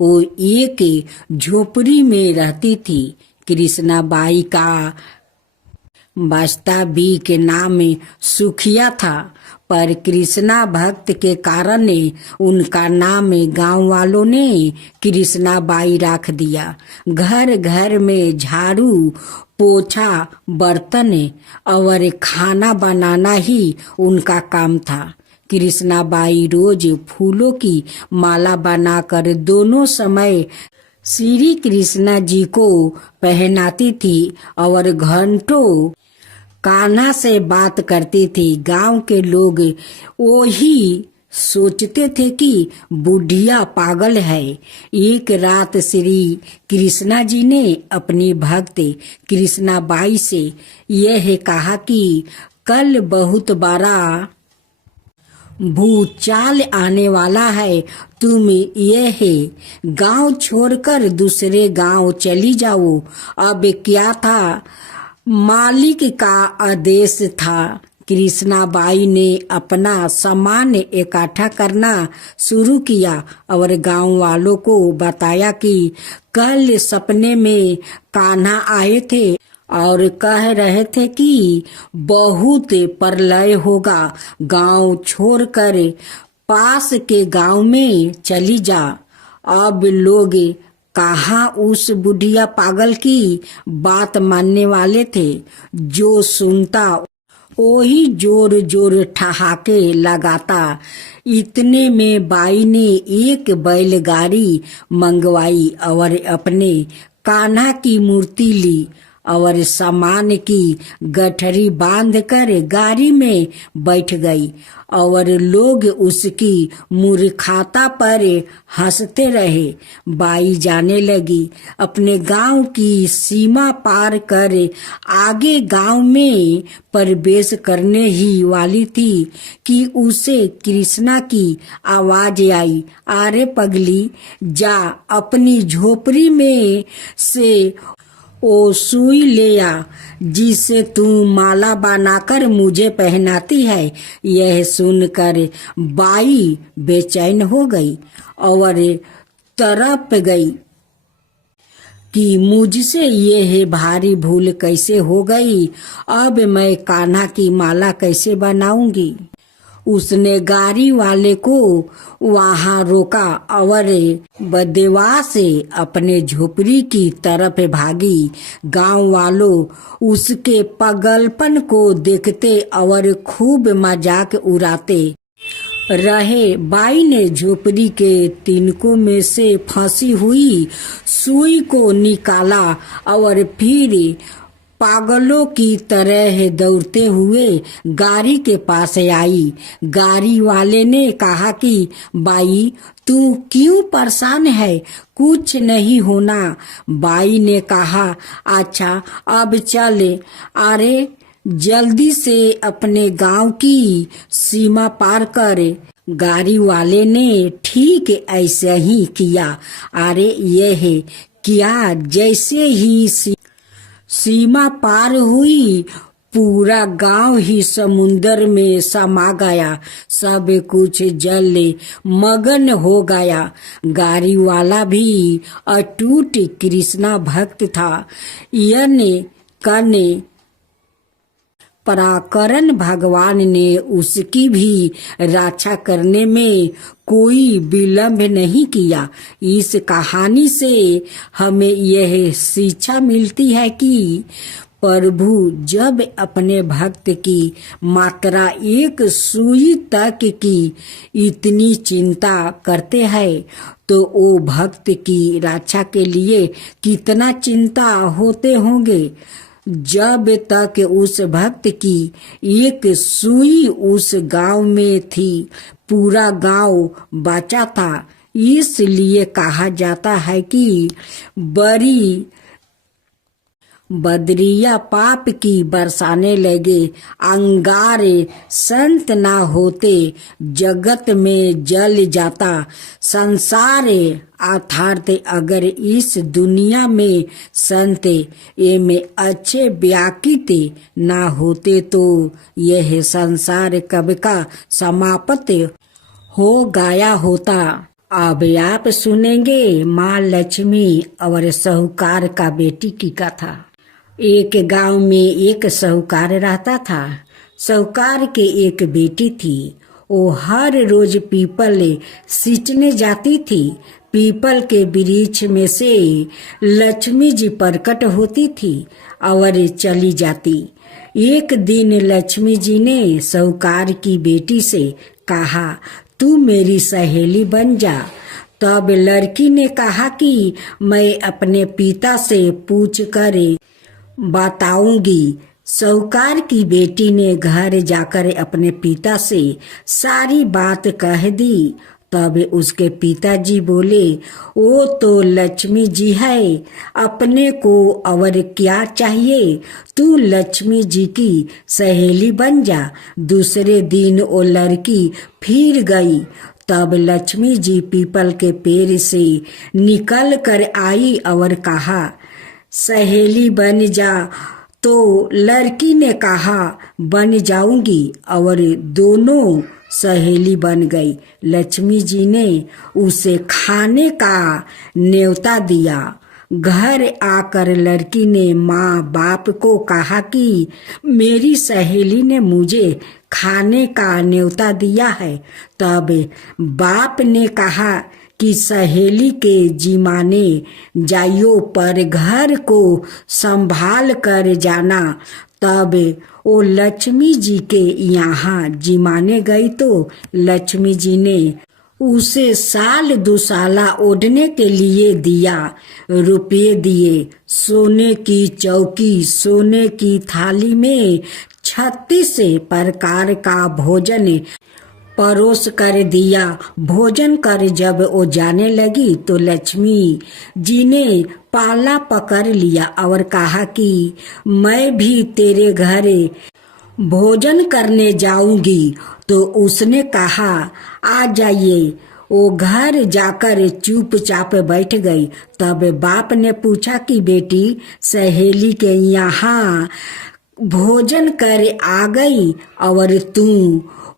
वो एक झोपड़ी में रहती थी। कृष्णा बाई का वास्तविक नाम सुखिया था, पर कृष्णा भक्त के कारण उनका नाम गांव वालों ने कृष्णा बाई रख दिया। घर घर में झाड़ू पोछा, बर्तन और खाना बनाना ही उनका काम था। कृष्णा बाई रोज फूलों की माला बनाकर दोनों समय श्री कृष्णा जी को पहनाती थी और घंटों कान्हा से बात करती थी। गांव के लोग वही सोचते थे कि बुढ़िया पागल है। एक रात श्री कृष्णा जी ने अपनी भक्त कृष्णा बाई से यह कहा कि कल बहुत बड़ा भूचाल आने वाला है, तुम यह गांव छोड़कर दूसरे गांव चली जाओ। अब क्या था, मालिक का आदेश था। कृष्णा बाई ने अपना सामान इकट्ठा करना शुरू किया और गांव वालों को बताया कि कल सपने में कान्हा आए थे और कह रहे थे कि बहुत प्रलय होगा, गांव छोड़कर पास के गांव में चली जा। अब लोग कहाँ उस बुढ़िया पागल की बात मानने वाले थे। जो सुनता वही जोर जोर ठहाके लगाता। इतने में बाई ने एक बैलगाड़ी मंगवाई और अपने कान्हा की मूर्ति ली और सामान की गठरी बांधकर गाड़ी में बैठ गई और लोग उसकी मूर्खता पर हंसते रहे। बाई जाने लगी। अपने गांव की सीमा पार कर आगे गांव में प्रवेश करने ही वाली थी कि उसे कृष्णा की आवाज आई, अरे पगली, जा अपनी झोपड़ी में से ओ सुई ले आ जिसे तू माला बनाकर मुझे पहनाती है। यह सुनकर बाई बेचैन हो गई और तड़प गई कि मुझसे यह भारी भूल कैसे हो गई। अब मैं कान्हा की माला कैसे बनाऊंगी। उसने गाड़ी वाले को वहां रोका और बदवा से अपने झोपड़ी की तरफ भागी। गांव वालों उसके पागलपन को देखते और खूब मजाक उड़ाते रहे। बाई ने झोपड़ी के तिनकों में से फंसी हुई सुई को निकाला और फिर पागलों की तरह दौड़ते हुए गाड़ी के पास आई। गाड़ी वाले ने कहा कि बाई तू क्यों परेशान है, कुछ नहीं होना। बाई ने कहा अच्छा अब चले। अरे जल्दी से अपने गांव की सीमा पार कर। गाड़ी वाले ने ठीक ऐसे ही किया। अरे यह क्या, जैसे ही सीमा पार हुई पूरा गांव ही समुंदर में समा गया। सब कुछ जल मगन हो गया। गाड़ी वाला भी अटूट कृष्णा भक्त था। यने कने पराकरण भगवान ने उसकी भी रक्षा करने में कोई विलंब नहीं किया। इस कहानी से हमें यह शिक्षा मिलती है कि प्रभु जब अपने भक्त की मात्रा एक सुई तक की इतनी चिंता करते हैं तो वो भक्त की रक्षा के लिए कितना चिंता होते होंगे। जब तक उस भक्त की एक सुई उस गांव में थी पूरा गांव बचा था। इसलिए कहा जाता है कि बड़ी बदरिया पाप की बरसाने लगे, अंगारे संत ना होते जगत में जल जाता संसार। अर्थात अगर इस दुनिया में संत में अच्छे व्याकित ना होते तो यह संसार कब का समाप्त हो गया होता। अब आप सुनेंगे माँ लक्ष्मी और साहूकार का बेटी की कथा। एक गांव में एक साहूकार रहता था। साहूकार के एक बेटी थी। वो हर रोज पीपल सींचने जाती थी। पीपल के वृक्ष में से लक्ष्मी जी प्रकट होती थी और चली जाती। एक दिन लक्ष्मी जी ने साहूकार की बेटी से कहा तू मेरी सहेली बन जा। तब लड़की ने कहा कि मैं अपने पिता से पूछ कर बताऊंगी। साहूकार की बेटी ने घर जाकर अपने पिता से सारी बात कह दी। तब उसके पिताजी बोले वो तो लक्ष्मी जी है, अपने को और क्या चाहिए, तू लक्ष्मी जी की सहेली बन जा। दूसरे दिन वो लड़की फिर गई। तब लक्ष्मी जी पीपल के पेड़ से निकल कर आई और कहा सहेली बन जा। तो लड़की ने कहा बन जाऊंगी और दोनों सहेली बन गई। लक्ष्मी जी ने उसे खाने का न्योता दिया। घर आकर लड़की ने माँ बाप को कहा कि मेरी सहेली ने मुझे खाने का न्योता दिया है। तब बाप ने कहा कि सहेली के जिमाने जाइयो पर घर को संभाल कर जाना। तब वो लक्ष्मी जी के यहाँ जिमाने गई तो लक्ष्मी जी ने उसे साल दुसाला ओढ़ने के लिए दिया। रुपये दिए, सोने की चौकी, सोने की थाली में 36 प्रकार का भोजन परोस कर दिया। भोजन कर जब वो जाने लगी तो लक्ष्मी जी ने पाला पकड़ लिया और कहा कि मैं भी तेरे घर भोजन करने जाऊंगी। तो उसने कहा आ जाइए। वो घर जाकर चुपचाप बैठ गई। तब बाप ने पूछा कि बेटी सहेली के यहाँ भोजन कर आ गई और तू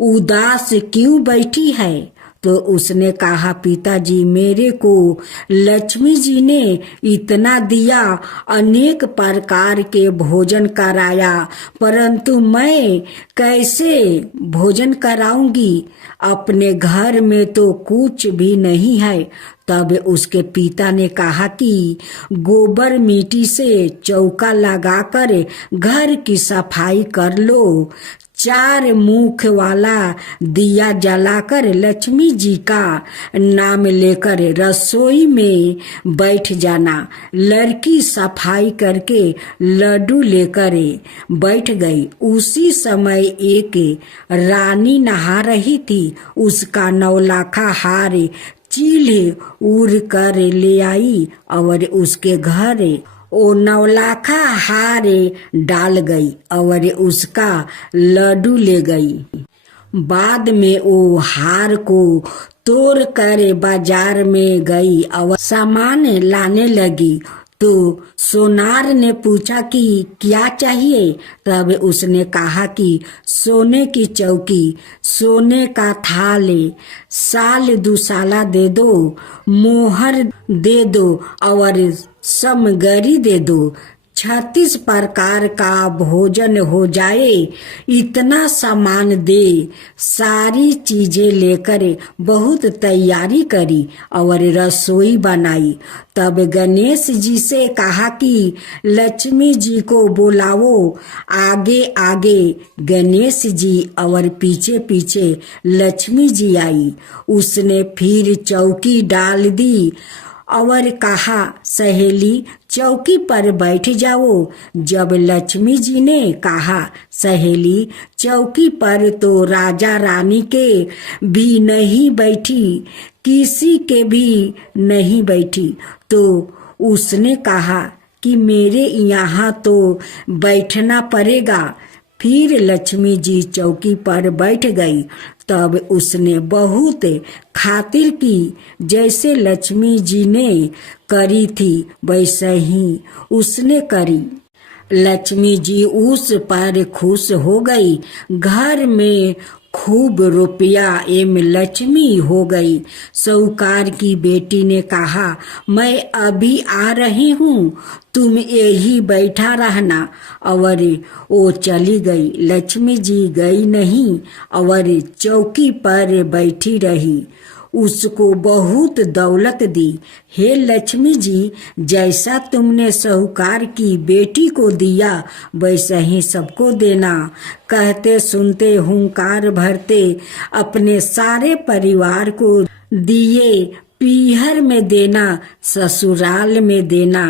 उदास क्यों बैठी है। तो उसने कहा, पिताजी, मेरे को लक्ष्मी जी ने इतना दिया, अनेक प्रकार के भोजन कराया, परंतु मैं कैसे भोजन कराऊंगी? अपने घर में तो कुछ भी नहीं है। तब उसके पिता ने कहा कि गोबर मिट्टी से चौका लगाकर घर की सफाई कर लो, 4 मुख वाला दिया जलाकर लक्ष्मी जी का नाम लेकर रसोई में बैठ जाना। लड़की सफाई करके लड्डू लेकर बैठ गई। उसी समय एक रानी नहा रही थी। उसका 9 लाखा हार चील उड़ कर ले आई और उसके घर वो 9 लाखा हार डाल गई और उसका लड्डू ले गई। बाद में वो हार को तोड़ कर बाजार में गई और सामान लाने लगी। तो सोनार ने पूछा कि क्या चाहिए? तब उसने कहा कि सोने की चौकी, सोने का थाल, साल दुसाला दे दो, मोहर दे दो और समगरी दे दो। 36 प्रकार का भोजन हो जाए, इतना सामान दे। सारी चीजें लेकर बहुत तैयारी करी और रसोई बनाई। तब गणेश जी से कहा कि लक्ष्मी जी को बुलाओ। आगे आगे गणेश जी और पीछे पीछे लक्ष्मी जी आई। उसने फिर चौकी डाल दी और कहा, सहेली, चौकी पर बैठ जाओ। जब लक्ष्मी जी ने कहा, सहेली, चौकी पर तो राजा रानी के भी नहीं बैठी, किसी के भी नहीं बैठी, तो उसने कहा कि मेरे यहाँ तो बैठना पड़ेगा। फिर लक्ष्मी जी चौकी पर बैठ गई। तब उसने बहुत खातिर की। जैसे लक्ष्मी जी ने करी थी वैसे ही उसने करी। लक्ष्मी जी उस पर खुश हो गई। घर में खूब रुपया एवं लक्ष्मी हो गई। साहूकार की बेटी ने कहा, मैं अभी आ रही हूँ, तुम यही बैठा रहना। और वो चली गई। लक्ष्मी जी गई नहीं और चौकी पर बैठी रही। उसको बहुत दौलत दी। हे लक्ष्मी जी, जैसा तुमने साहूकार की बेटी को दिया वैसा ही सबको देना। कहते सुनते हुंकार भरते अपने सारे परिवार को दिए। पीहर में देना, ससुराल में देना,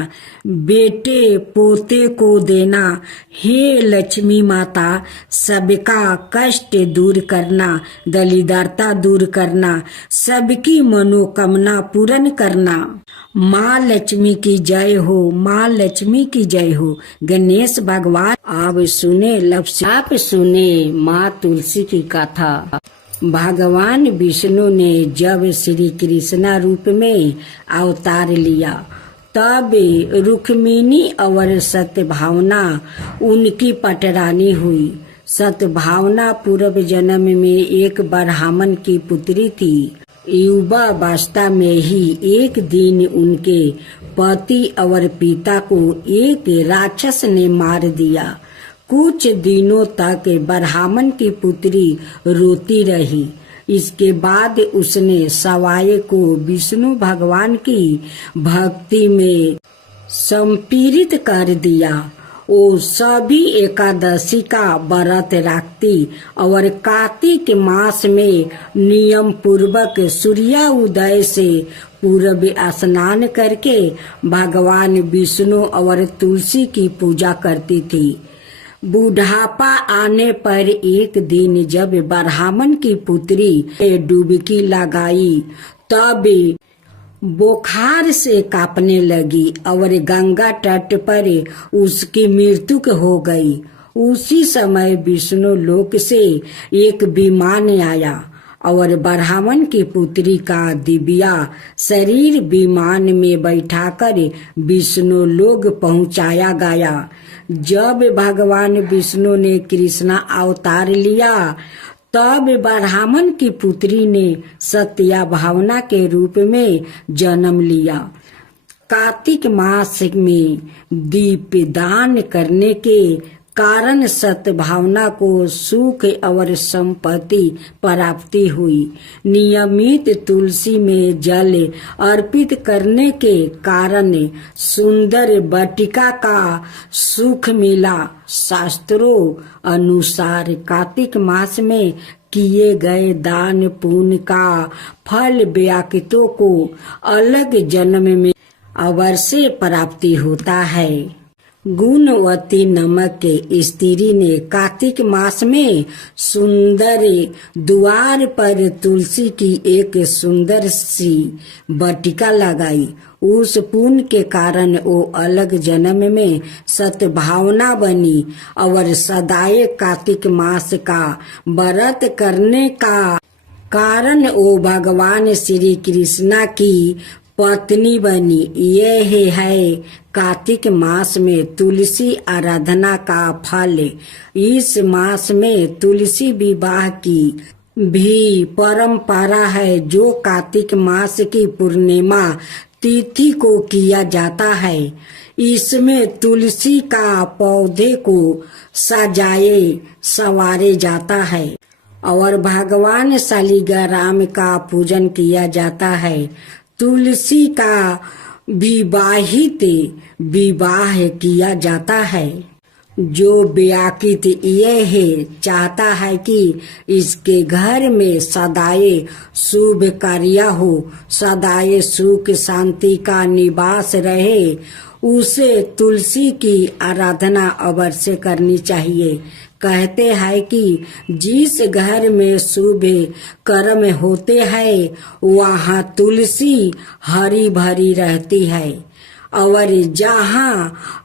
बेटे पोते को देना। हे लक्ष्मी माता, सबका कष्ट दूर करना, दरिद्रता दूर करना, सबकी मनोकामना पूर्ण करना। माँ लक्ष्मी की जय हो, माँ लक्ष्मी की जय हो। गणेश भगवान आप सुने माँ तुलसी की कथा। भगवान विष्णु ने जब श्री कृष्ण रूप में अवतार लिया, तब रुक्मिणी और सत्यभावना उनकी पटरानी हुई। सत्यभावना पूर्व जन्म में एक ब्राह्मण की पुत्री थी। युवावस्था में ही एक दिन उनके पति और पिता को एक राक्षस ने मार दिया। कुछ दिनों तक ब्राह्मण की पुत्री रोती रही। इसके बाद उसने सवाए को विष्णु भगवान की भक्ति में संपीड़ित कर दिया। वो सभी एकादशी का व्रत रखती और कार्तिक मास में नियम पूर्वक सूर्योदय से पूर्व स्नान करके भगवान विष्णु और तुलसी की पूजा करती थी। बुढ़ापा आने पर एक दिन जब ब्राह्मण की पुत्री डुबकी लगाई, तब बुखार से कांपने लगी और गंगा तट पर उसकी मृत्यु हो गई। उसी समय विष्णु लोक से एक विमान आया और ब्राह्मण की पुत्री का दिव्या शरीर विमान में बैठाकर विष्णु लोक पहुंचाया गया। जब भगवान विष्णु ने कृष्ण अवतार लिया तब ब्राह्मण की पुत्री ने सत्या भावना के रूप में जन्म लिया। कार्तिक मास में दीपदान करने के कारण सद्भावना को सुख और संपत्ति प्राप्ति हुई। नियमित तुलसी में जल अर्पित करने के कारण सुंदर वाटिका का सुख मिला। शास्त्रों अनुसार कार्तिक मास में किए गए दान पुण्य का फल व्याकितों को अलग जन्म में अवश्य प्राप्ति होता है। गुणवती नामक स्त्री ने कार्तिक मास में सुंदर द्वार पर तुलसी की एक सुंदर सी वाटिका लगाई। उस पुण्य के कारण वो अलग जन्म में सद्भावना बनी और सदाए कार्तिक मास का व्रत करने का कारण वो भगवान श्री कृष्णा की पत्नी बनी। यह है कार्तिक मास में तुलसी आराधना का फल। इस मास में तुलसी विवाह की भी परंपरा है, जो कार्तिक मास की पूर्णिमा तिथि को किया जाता है। इसमें तुलसी का पौधे को सजाए संवारे जाता है और भगवान शालिग्राम का पूजन किया जाता है। तुलसी का विवाहित विवाह किया जाता है। जो व्याकित यह चाहता है कि इसके घर में सदाए शुभ कार्य हो, सदाए सुख शांति का निवास रहे, उसे तुलसी की आराधना अवश्य करनी चाहिए। कहते हैं कि जिस घर में शुभ कर्म होते हैं वहाँ तुलसी हरी भरी रहती है और जहाँ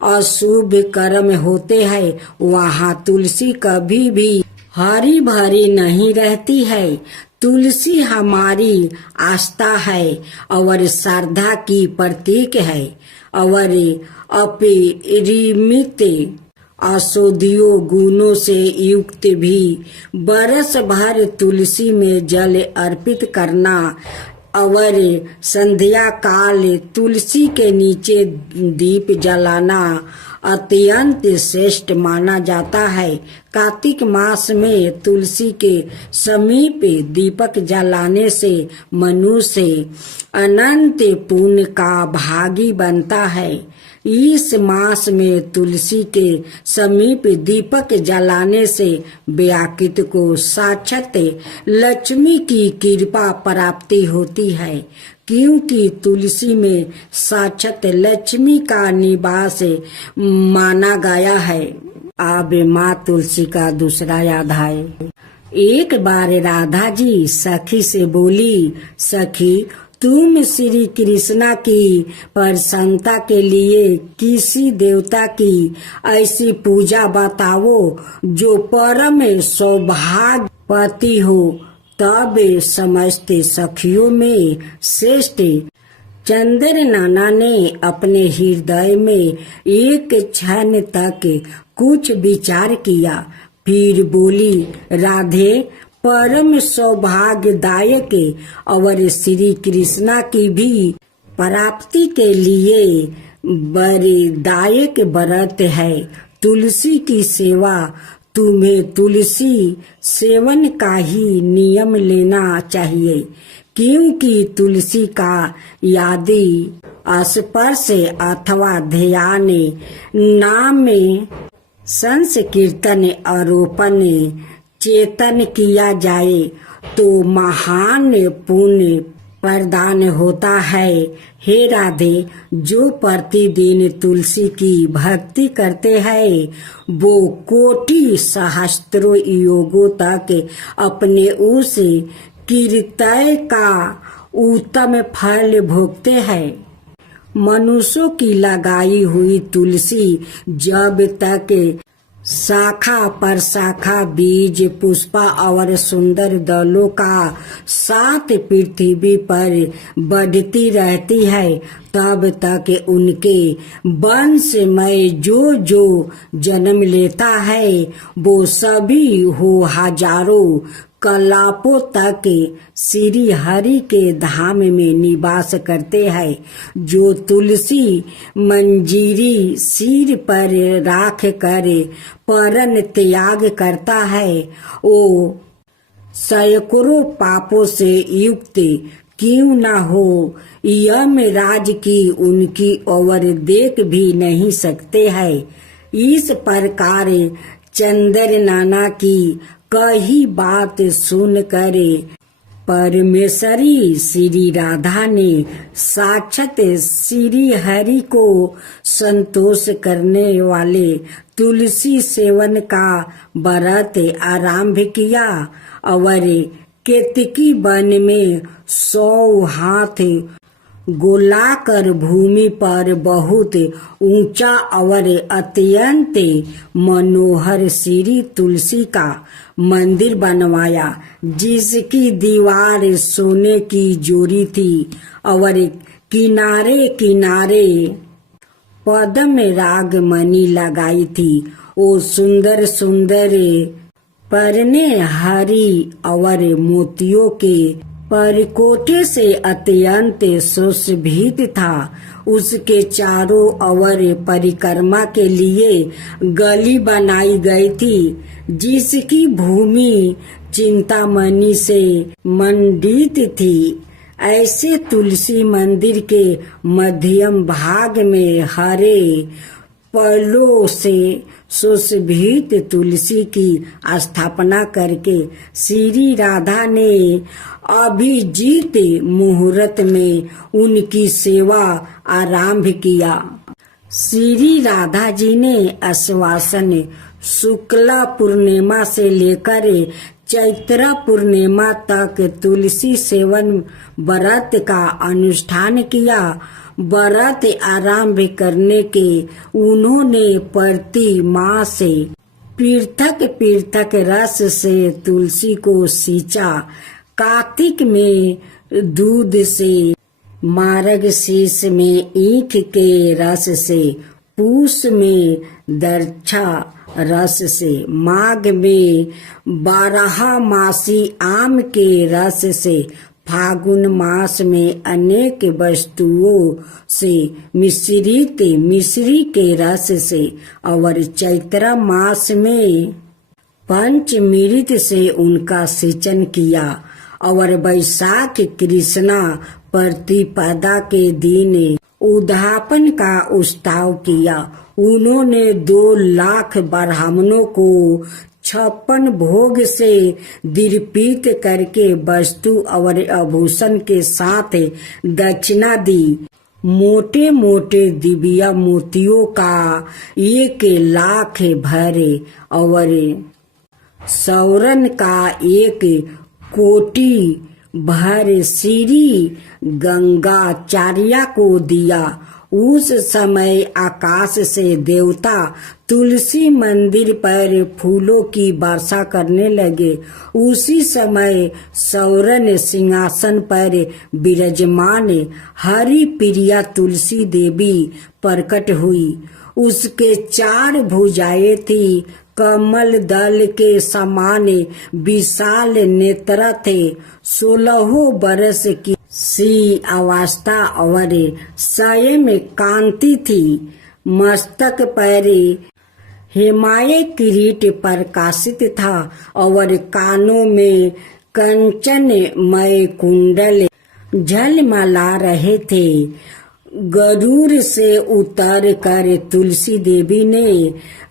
अशुभ कर्म होते हैं वहाँ तुलसी कभी भी हरी भरी नहीं रहती है। तुलसी हमारी आस्था है और श्रद्धा की प्रतीक है और अपरिमित औषधियों गुणों से युक्त भी। बरस भर तुलसी में जल अर्पित करना और संध्या काल तुलसी के नीचे दीप जलाना अत्यंत श्रेष्ठ माना जाता है। कार्तिक मास में तुलसी के समीप दीपक जलाने से मनुष्य अनंत पुण्य का भागी बनता है। इस मास में तुलसी के समीप दीपक जलाने से व्याकित को साक्षात लक्ष्मी की कृपा प्राप्ति होती है, क्योंकि तुलसी में साक्षात लक्ष्मी का निवास माना गया है। अब माँ तुलसी का दूसरा अध्याय। एक बार राधा जी सखी से बोली, सखी तुम श्री कृष्णा की प्रसन्नता के लिए किसी देवता की ऐसी पूजा बताओ जो परम सौभाग्यवती हो। तब समस्त सखियों में श्रेष्ठ चंद्र नाना ने अपने हृदय में एक क्षण तक कुछ विचार किया, फिर बोली, राधे परम सौभाग्यदायक और श्री कृष्णा की भी प्राप्ति के लिए वरदायक व्रत है तुलसी की सेवा। तुम्हें तुलसी सेवन का ही नियम लेना चाहिए, क्योंकि तुलसी का यदि स्पर्श अथवा ध्यान, नाम संकीर्तन आरोपण चेतन किया जाए तो महान पुण्य प्रदान होता है। हे राधे, जो प्रतिदिन तुलसी की भक्ति करते हैं वो कोटि सहस्त्रों योगों तक अपने उस कीर्तन का उत्तम फल भोगते हैं। मनुष्यों की लगाई हुई तुलसी जब तक शाखा पर शाखा, बीज, पुष्पा और सुंदर दलों का साथ पृथ्वी पर बढ़ती रहती है, तब तक उनके वंश में जो जन्म लेता है वो सभी हो हजारों कलापों तक श्री हरि के धाम में निवास करते हैं। जो तुलसी मंजीरी सिर पर राख कर परन त्याग करता है, वो सैकड़ों पापों से युक्त क्यों न हो, यमराज की उनकी ओर देख भी नहीं सकते हैं। इस प्रकार चंदर नाना की कही बात सुनकर परमेश्वरी श्री राधा ने साक्षात श्री हरि को संतोष करने वाले तुलसी सेवन का व्रत आरंभ किया और केतकी वन में 100 हाथ गोलाकर भूमि पर बहुत ऊंचा और अत्यंत मनोहर श्री तुलसी का मंदिर बनवाया, जिसकी दीवार सोने की जोड़ी थी और किनारे किनारे पद्म राग मणि लगाई थी। वो सुंदर सुंदर परने हरी और मोतियों के परकोटे से अत्यंत सुशोभित था। उसके चारों ओर परिक्रमा के लिए गली बनाई गई थी, जिसकी भूमि चिंतामणि से मंडित थी। ऐसे तुलसी मंदिर के मध्यम भाग में हरे फलों से सुशोभित तुलसी की स्थापना करके श्री राधा ने अभिजीत मुहूर्त में उनकी सेवा आरंभ किया। श्री राधा जी ने आश्वासन शुक्ला पूर्णिमा से लेकर चैत्र पूर्णिमा तक तुलसी सेवन व्रत का अनुष्ठान किया। व्रत आरंभ करने के उन्होंने प्रति मास पृथक पृथक रस से तुलसी को सींचा। कार्तिक में दूध से, मार्गशीर्ष में ईख के रस से, पूष में दर्छा रस से, माघ में 12 मासी आम के रस से, फागुन मास में अनेक वस्तुओं से मिश्रित मिश्री के रस से और चैत्र मास में पंचमृत से उनका सिंचन किया और वैशाख कृष्णा प्रतिपदा के दिन उद्यापन का उत्सव किया। उन्होंने 2 लाख ब्राह्मणों को 56 भोग से दीर्पित करके वस्तु और आभूषण के साथ दक्षिणा दी। मोटे मोटे दिव्य मोतियों का 1 लाख भरे और सौरन का 1 कोटि भर श्री गंगाचार्य को दिया। उस समय आकाश से देवता तुलसी मंदिर पर फूलों की वर्षा करने लगे। उसी समय सौरन सिंहासन पर विराजमान हरि प्रिया तुलसी देवी प्रकट हुई। उसके 4 भुजाएं थी, कमल दल के समान विशाल नेत्र थे। 16 बरस की सी अवस्था और स्वयं कांति थी। मस्तक पर हिमालय किरीट प्रकाशित था और कानों में कंचनमय कुंडल झलमला रहे थे। गरुड़ से उतर कर तुलसी देवी ने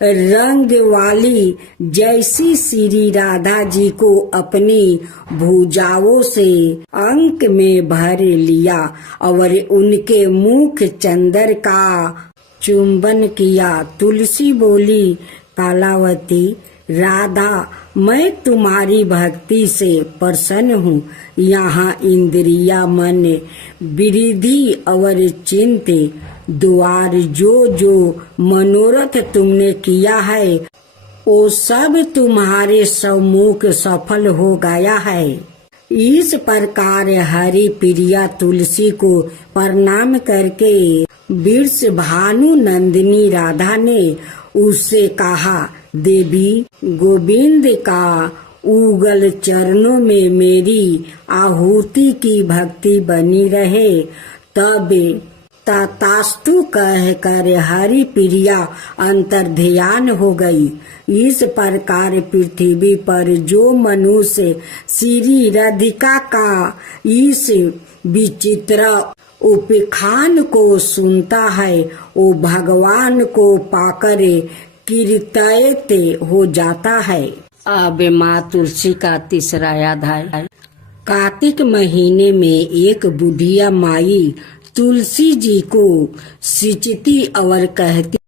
रंग वाली जैसी श्री राधा जी को अपनी भुजाओं से अंक में भर लिया और उनके मुख चंदर का चुंबन किया। तुलसी बोली, कालावती राधा, मैं तुम्हारी भक्ति से प्रसन्न हूँ। यहाँ इंद्रिया, मन, वृद्धि और चिंत द्वार जो मनोरथ तुमने किया है, वो सब तुम्हारे सम्मुख सफल हो गया है। इस प्रकार हरि प्रिया तुलसी को प्रणाम करके वृष भानु नंदिनी राधा ने उससे कहा, देवी, गोविंद का उगल चरणों में मेरी आहुति की भक्ति बनी रहे। तब तथास्तु कह कर हरि प्रिया अंतर्ध्यान हो गई। इस प्रकार पृथ्वी पर जो मनुष्य श्री राधिका का इस विचित्र उपाख्यान को सुनता है वो भगवान को पाकर कृतार्थ हो जाता है। अब माँ तुलसी का तीसरा अध्याय। कार्तिक महीने में एक बुढ़िया माई तुलसी जी को सिंचती और कहती,